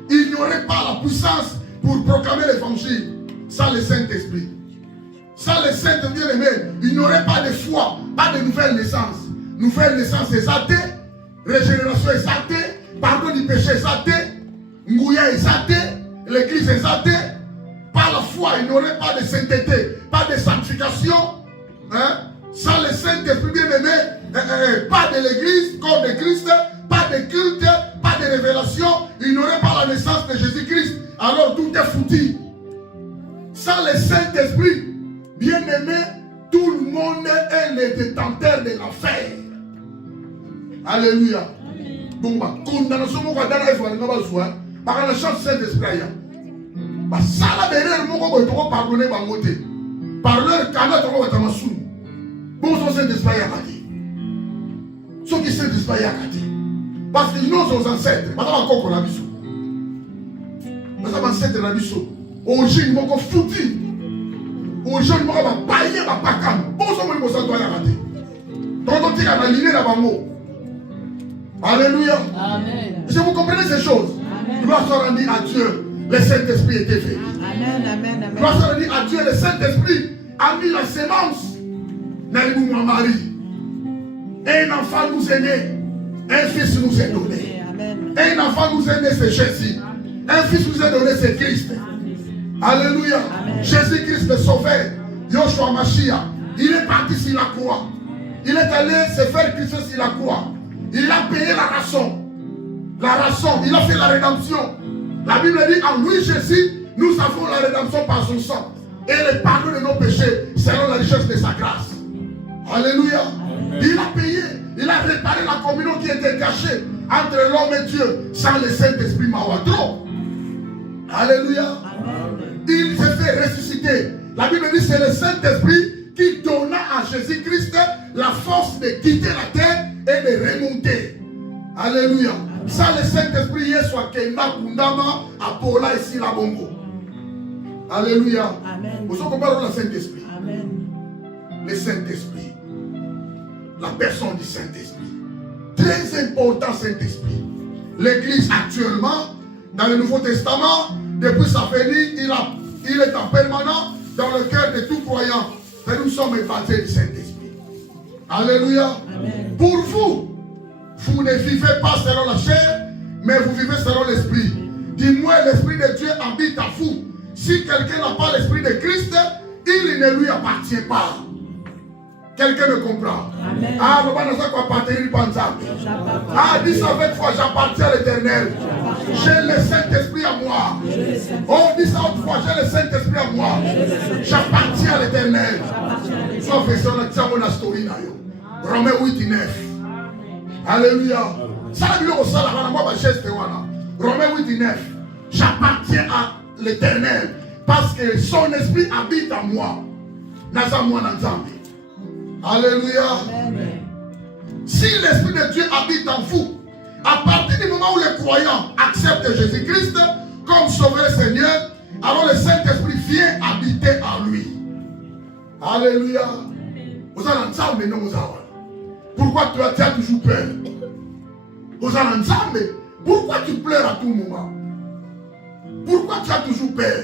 Il n'y aurait pas la puissance pour proclamer l'évangile sans le Saint-Esprit. Sans le Saint-Esprit bien-aimé, il n'y aurait pas de foi, pas de nouvelle naissance. Nouvelle naissance est athée, régénération est athée, pardon du péché est athée, Ngouya est athée, l'église est athée. Par la foi, il n'y aurait pas de sainteté, pas de sanctification. Hein? Sans le Saint-Esprit bien-aimé, pas de l'église, corps de Christ, pas de culte, pas de révélation, il n'y aurait pas la naissance de Jésus-Christ. Alors tout est foutu. Sans le Saint-Esprit, bien-aimé, tout le monde est le détenteur de l'enfer. Alléluia. Bon, condamnation, moi, par la chance Saint-Esprit. Ça, la derrière, moi, je vais pardonner ma moté. Par leur canal, je vais t'amasser. Bon, son Saint-Esprit a gâté. Ceux qui Saint-Esprit a gâté. Parce qu'ils n'ont nos ancêtres. Maintenant, encore qu'on a vu ça. Nos ancêtres, on a vu ça. Aujourd'hui, ils m'ont foutu. Aujourd'hui, ils m'ont baillé ma pacam. Bon, son Saint-Esprit a gâté. Donc, on dit qu'on a liné la bango. Alléluia. Amen. Est-ce que vous comprenez ces choses? Amen. Gloire soit rendue à Dieu. Le Saint-Esprit était fait. Amen, amen, amen. Gloire soit rendue à Dieu. Le Saint-Esprit a mis la sémence. Naïbou Marie. Un enfant nous est né. Un fils nous est donné. Amen. Un enfant nous est né, c'est Jésus. Un fils nous est donné, c'est Christ. Alléluia. Jésus-Christ le sauveur. Yoshua Mashiach. Il est parti sur la croix. Il est allé se faire Christ sur la croix. Il a payé la rançon. La rançon. Il a fait la rédemption. La Bible dit en lui Jésus, nous avons la rédemption par son sang. Et le pardon de nos péchés selon la richesse de sa grâce. Alléluia. Amen. Il a payé. Il a réparé la communion qui était cachée entre l'homme et Dieu sans le Saint-Esprit Mawadro. Alléluia. Amen. Il s'est fait ressusciter. La Bible dit que c'est le Saint-Esprit qui donna à Jésus-Christ la force de quitter la terre et de remonter. Alléluia. Sans le Saint-Esprit, il soit Kenda Kundama, Apola ici la Bongo. Alléluia. Amen. Vous comprenez le Saint-Esprit? Amen. Le Saint-Esprit. La personne du Saint-Esprit. Très important Saint-Esprit. L'Église actuellement, dans le Nouveau Testament, depuis sa venue, il est en permanent dans le cœur de tout croyant. Et nous sommes baptisés du Saint-Esprit. Alléluia. Amen. Pour vous, vous ne vivez pas selon la chair, mais vous vivez selon l'Esprit. Dis-moi, l'Esprit de Dieu habite à vous. Si quelqu'un n'a pas l'Esprit de Christ, il ne lui appartient pas. Quelqu'un me comprend? Amen. Ah, dis ça avec foi, j'appartiens à l'Éternel. J'ai le Saint-Esprit à moi. Oh, dis ça autre fois, j'ai le Saint-Esprit à moi. J'appartiens à l'Éternel. Romains 8 et 9. Alléluia. Romains 8 et 9. J'appartiens à l'Éternel parce que son esprit habite en moi. Alléluia. Amen. Si l'Esprit de Dieu habite en vous, à partir du moment où les croyants acceptent Jésus-Christ comme sauveur Seigneur, alors le Saint-Esprit vient habiter en lui. Alléluia. Vous allez entendre, mais non, vous allez. Pourquoi tu as toujours peur? Pourquoi tu pleures à tout moment? Pourquoi tu as toujours peur?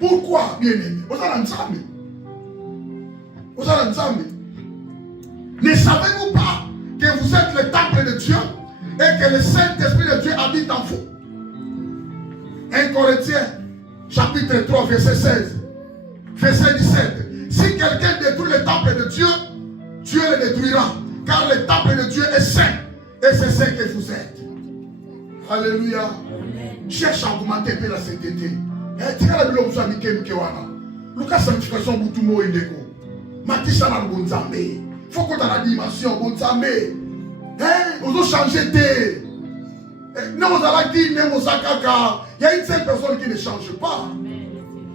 Pourquoi, bien-aimé? Ne savez-vous pas que vous êtes le temple de Dieu et que le Saint-Esprit de Dieu habite en vous? 1 Corinthiens, chapitre 3, verset 16, verset 17. Si quelqu'un détruit le temple de Dieu, Dieu le détruira, car le temple de Dieu est saint, et c'est ce que vous êtes. Alléluia. Cherche à augmenter un peu la sainteté. Lucas sanctification Boutumo et Ndeko. Matissa na Bonzambe. Faut qu'on ait la dimension Bonzambe. On doit changer de. Non, on a dit, il y a une seule personne qui ne change pas.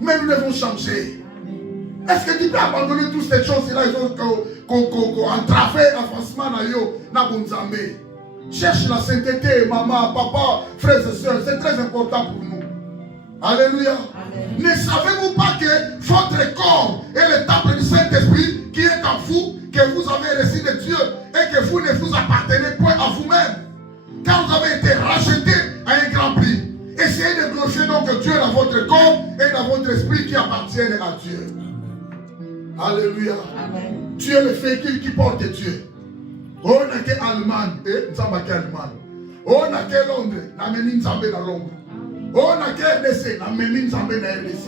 Mais nous devons changer. Est-ce que tu peux abandonner toutes ces choses-là qu'on entravé l'avancement dans Bonzambe? Cherche la sainteté, maman, papa, frères et sœurs. C'est très important pour nous. Alléluia. Amen. Ne savez-vous pas que votre corps est le temple du Saint-Esprit qui est en vous, que vous avez reçu de Dieu et que vous ne vous appartenez point à vous-même, car vous avez été racheté à un grand prix. Essayez de glorifier donc Dieu dans votre corps et dans votre esprit qui appartiennent à Dieu. Alléluia. Amen. Tu es le véhicule qui porte Dieu. On a que Allemagne, Nzamba qui Allemagne. On a que Londres, n'amène Nzamba dans Londres. On a que RDC, n'amène Nzamba dans RDC.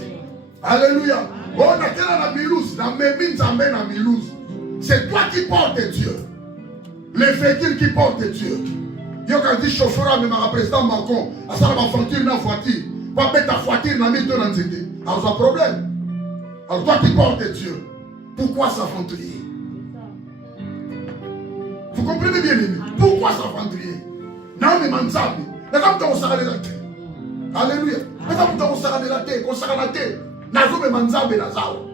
Alléluia. On a que la Milouz, n'amène Nzamba dans Milouz. C'est toi qui portes Dieu. Le véhicule qui porte Dieu. Yo quand dit chauffeur, mais ma président Macron, à ça ma voiture dans voiture. Pas mettre ta voiture dans mes deux dans zété. Alors ça problème. Alors toi qui portes Dieu, pourquoi s'aventurer? Vous comprenez bien, aimé? Pourquoi s'aventurer? Non, mais manzabi. Les gens qui ont sarré la terre. Alléluia. Les gens qui ont sarré la terre, qu'on sarré la terre. Nazo me manzabi nazao.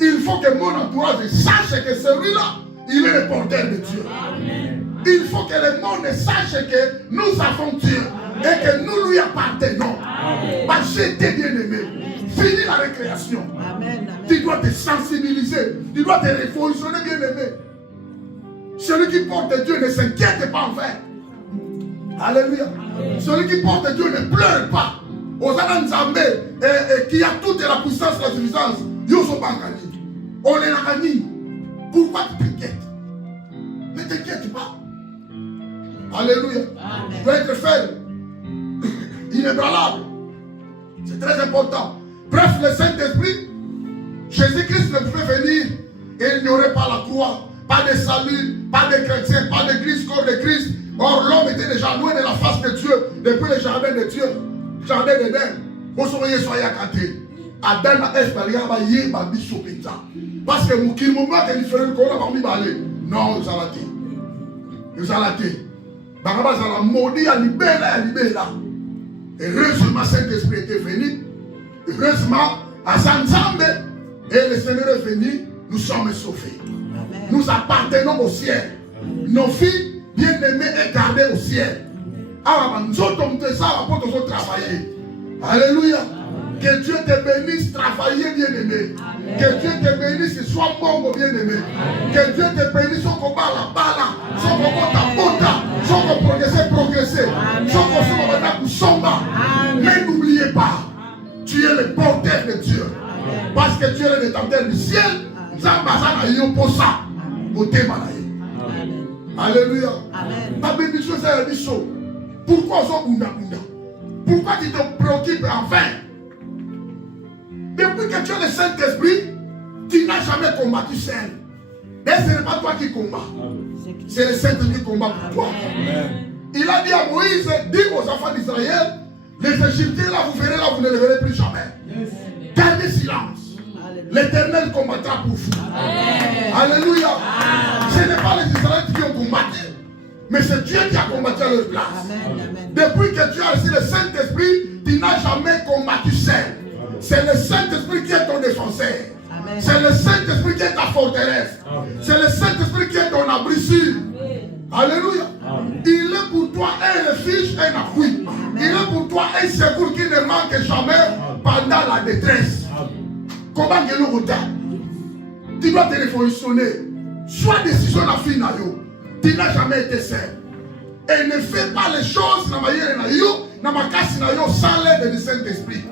Il faut que mon entourage sache que celui-là, il est le porteur de Dieu. Amen. Il faut que le monde sache que nous avons Dieu et que nous lui appartenons. Parce que t'es bien aimé. Finis la récréation. Amen. Tu dois te sensibiliser. Tu dois te révolutionner, bien aimé. Celui qui porte Dieu ne s'inquiète pas en fait. Alléluia. Amen. Celui qui porte Dieu ne pleure pas. Aux Nzambe qui a toute la puissance et la suffisance. On est la gagné. Pourquoi tu t'inquiètes? Ne t'inquiète pas. Alléluia. Tu dois être ferme. Inébranlable. C'est très important. Bref, le Saint-Esprit, Jésus-Christ ne pouvait venir et il n'y aurait pas la croix, pas de salut, pas de chrétiens, pas d'église corps de Christ. Or, l'homme était déjà loin de la face de Dieu depuis le jardin de Dieu, jardin d'Éden. Vous soyez à côté. Adam a espéré parce que mon moment est différent qu'on a parmi balé. Non, nous allons dire. Nous allons dire. Barabas a maudit à libérer. Heureusement, Saint-Esprit était venu. Heureusement, à Sanzambe, et le Seigneur est venu, nous sommes sauvés. Amen. Nous appartenons au ciel. Amen. Nos filles, bien-aimées, et gardées au ciel. Alors, nous sommes travailler. Alléluia. Que Dieu te bénisse, travailler bien-aimé. Que Dieu te bénisse, sois bon bien-aimé. Que Dieu te bénisse, son combat la bala, son combat son progresser. Son combat mais n'oubliez pas, tu es le porteur de Dieu. Parce que tu es le détenteur du ciel. Alléluia. Pourquoi pourquoi tu te préoccupes enfin? Depuis que tu es le Saint-Esprit, tu n'as jamais combattu seul. Mais ce n'est pas toi qui combats. C'est le Saint-Esprit qui combat pour toi. Amen. Il a dit à Moïse, dis aux enfants d'Israël, les Égyptiens là, vous verrez là, vous ne les verrez plus jamais. Yes. Gardez silence. L'Éternel combattra pour vous. Amen. Alléluia. Amen. Ce n'est pas les Israélites qui ont combattu, mais c'est Dieu qui a combattu à leur place. Amen. Depuis que tu as reçu le Saint-Esprit, tu n'as jamais combattu seul. C'est le Saint-Esprit qui est ton défenseur. C'est le Saint-Esprit qui est ta forteresse. C'est le Saint-Esprit qui est ton abri sûr. Alléluia. Amen. Il est pour toi un refuge et un appui. Il est pour toi un secours qui ne manque jamais pendant la détresse. Comment il le regarde? Tu dois te révolutionner. Sois décision la fin. Tu n'as jamais été seul. et ne fais pas les choses sans l'aide du Saint-Esprit.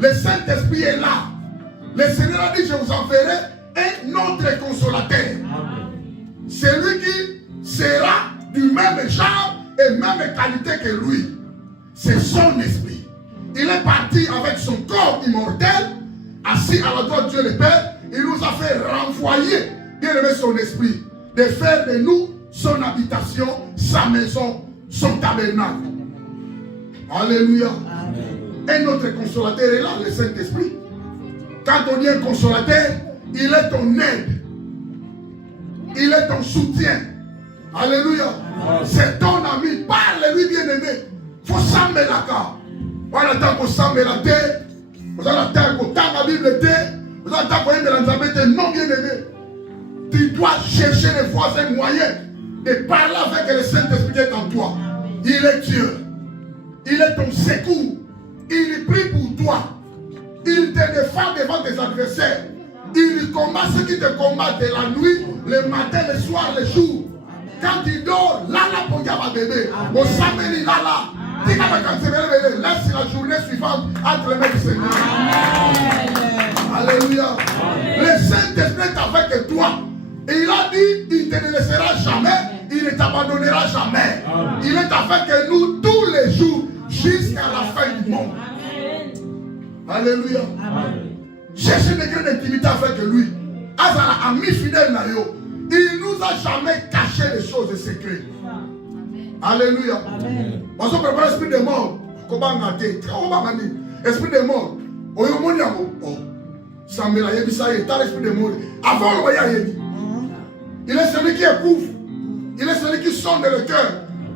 Le Saint-Esprit est là. Le Seigneur a dit, je vous enverrai un autre consolateur. C'est lui qui sera du même genre et même qualité que lui. C'est son esprit. Il est parti avec son corps immortel, assis à la droite de Dieu le Père. Il nous a fait renvoyer, bien aimé, son esprit, de faire de nous son habitation, sa maison, son tabernacle. Alléluia. Un autre consolateur est là, le Saint-Esprit. Quand on dit un consolateur, il est ton aide. Il est ton soutien. Alléluia. C'est ton ami. Parle-lui, bien-aimé. Il faut s'amener la carte. Voilà, tant qu'on s'amener la terre. Vous allez attendre qu'on tente la Bible terre. Vous allez attendre qu'on ait de l'ensemble non bien-aimé. Tu dois chercher les voies et moyens de parler avec le Saint-Esprit qui est en toi. Il est Dieu. Il est ton secours. Il prie pour toi. Il te défend devant tes adversaires. Il combat ceux qui te combattent de la nuit, le matin, le soir, le jour. Quand tu dors, là, pour va bébé. Au samedi, là. Laisse la journée suivante entre les mains du Seigneur. Alléluia. Le Saint-Esprit est avec toi. Et il a dit, il ne te laissera jamais, il ne t'abandonnera jamais. Il est avec nous tous les jours jusqu'à la fin du monde. Alléluia. Cherchez une grande intimité avec lui. Azara, ami fidèle, il ne nous a jamais caché les choses secrètes. Alléluia. Parce que le esprit de mort, esprit de mort, l'esprit de mort. Avant le voyage, il est celui qui éprouve, il est celui qui sonde le cœur.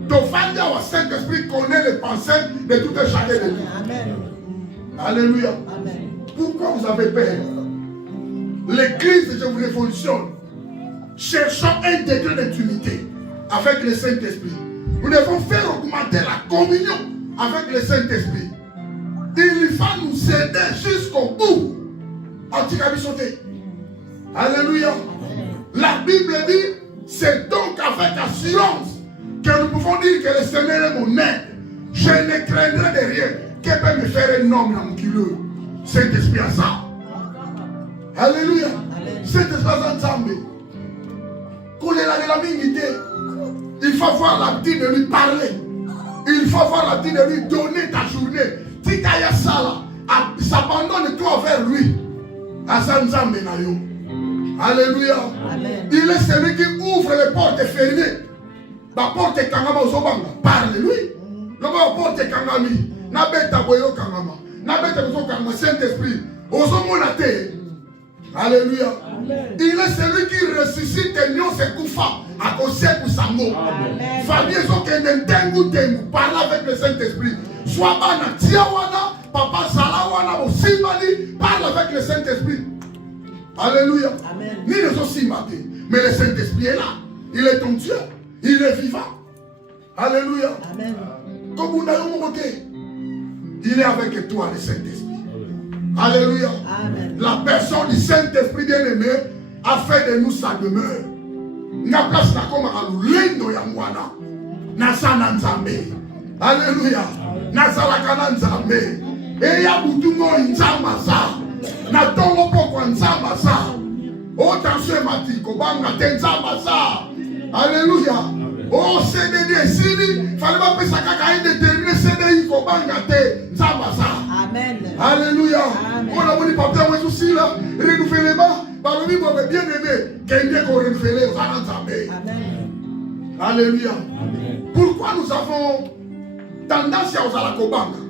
Donc, le Saint-Esprit connaît les pensées de tout et chacun de nous. Alléluia. Pourquoi vous avez peur? L'église, je vous révolutionne. Cherchons un degré d'intimité avec le Saint-Esprit. Nous devons faire augmenter la communion avec le Saint-Esprit. Il va nous aider jusqu'au bout. Alléluia. La Bible dit, c'est donc avec assurance que nous pouvons dire que le Seigneur est mon aide. Je ne craindrai de rien. Que peut me faire un homme dans mon kilo? Saint-Esprit à ça. Alléluia. Saint-Esprit à ça. Il faut avoir l'habitude de lui parler. Il faut avoir l'habitude de lui donner ta journée. Si tu as ça là, s'abandonne-toi vers lui. Alléluia. Il est celui qui ouvre les portes fermées. La porte est kangama ozobanga. Parle-lui. La porte est kangami. Nabeta boyo kangama. Nabeta boyo kangama. Saint-Esprit. Ozomonate. Alléluia. Il est celui qui ressuscite Nyon Sekoufa à Kosek ou Sambo. Famille Zokenden Tengu Tengu. Parle avec le Saint-Esprit. Soit Bana Tiawana, Papa Salawana, Osimani. Parle avec le Saint-Esprit. Alléluia. Ni les Osimate. Mais le Saint-Esprit est là. Il est ton Dieu. Il est vivant. Alléluia. Amen. Comme vous n'avez pas, il est avec toi, le Saint-Esprit. Alléluia. Amen. La personne du Saint-Esprit bien-aimé a fait de nous sa demeure. Na place na koma alulendo ya mwana. Na sana nzambe. Alléluia. Na salakana nzambe. E ya butungo nzamba sa. Na tongo poko nzamba sa. O tanse matiko banga tenzamba sa. Alléluia. Oh CDD sili fallait pas penser kaka indéterminé CDI ko banga te nzamba sa. Amen. Alléluia. On a dit papa moi aussi là renouvellement par le Bible bien aimé qu'est-ce qu'on renouvelle aux Nzambe. Amen. Alléluia. Amen. Pourquoi nous avons tendance à la kobanga?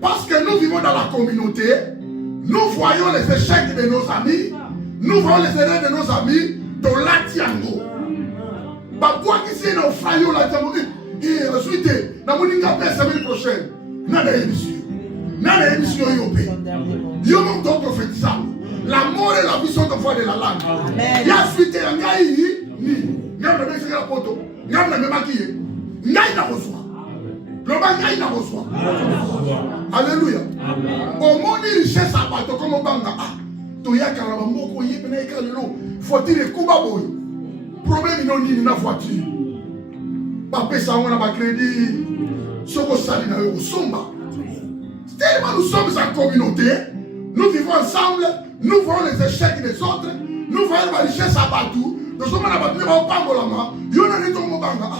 Parce que nous vivons dans la communauté, nous voyons les échecs de nos amis, nous voyons les erreurs de nos amis dans l'Atiango. Bakwa qui c'est dans Frayo la Tiango et ensuite dans mon ingapé la semaine prochaine, nana émission. Nana émission yopé. Yomon donc prophétisant. La mort et la vie sont en voie de la langue. Il y a suite à Ngaï ni. N'a pas fait la photo. N'a pas même maquillé. Ngaï n'a reçoit. Le Ngaï n'a reçoit. Alléluia. Au monde il cherche à bateau comme au banga. Toya karaba moko yepena ekalo. Faut-il le kuba boy. Problème non ni na voiture. Papa, ça, on a pas crédit. Tellement nous sommes en communauté, nous vivons ensemble, nous voyons les échecs des autres, nous voyons la richesse à partout. Nous sommes en abattu, nous sommes en Pangolama, nous sommes en Mobanga,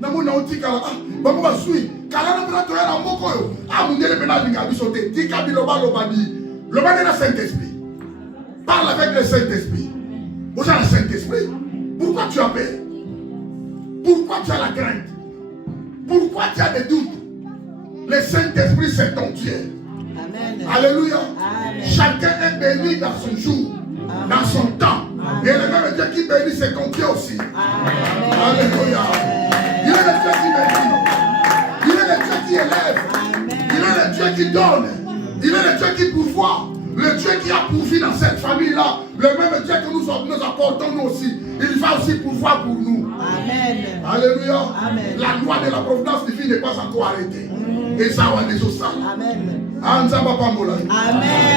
nous sommes en Tikala, nous sommes en Sui, Kalana Platoya, nous sommes en Mundele Benadi, Gabisote, Tikabi Loba Lobadi, Lobadi la Saint-Esprit. Parle avec le Saint-Esprit. Vous avez le Saint-Esprit. Pourquoi tu as peur? Pourquoi tu as la crainte? Pourquoi tu as des doutes? Le Saint-Esprit, c'est ton Dieu. Amen. Alléluia. Amen. Chacun est béni dans son jour, dans son temps. Et le même Dieu qui bénit, c'est ton Dieu aussi. Amen. Alléluia. Il est le Dieu qui bénit. Il est le Dieu qui élève. Amen. Il est le Dieu qui donne. Il est le Dieu qui pourvoit. Le Dieu qui a pourvu dans cette famille-là. Le même Dieu que nous apportons nous aussi. Il va aussi pourvoir pour nous. Amen. Alléluia. Amen. La loi de la providence divine n'est pas encore arrêtée. Et ça va les ossailles. Amen. Anza papa mola. Amen.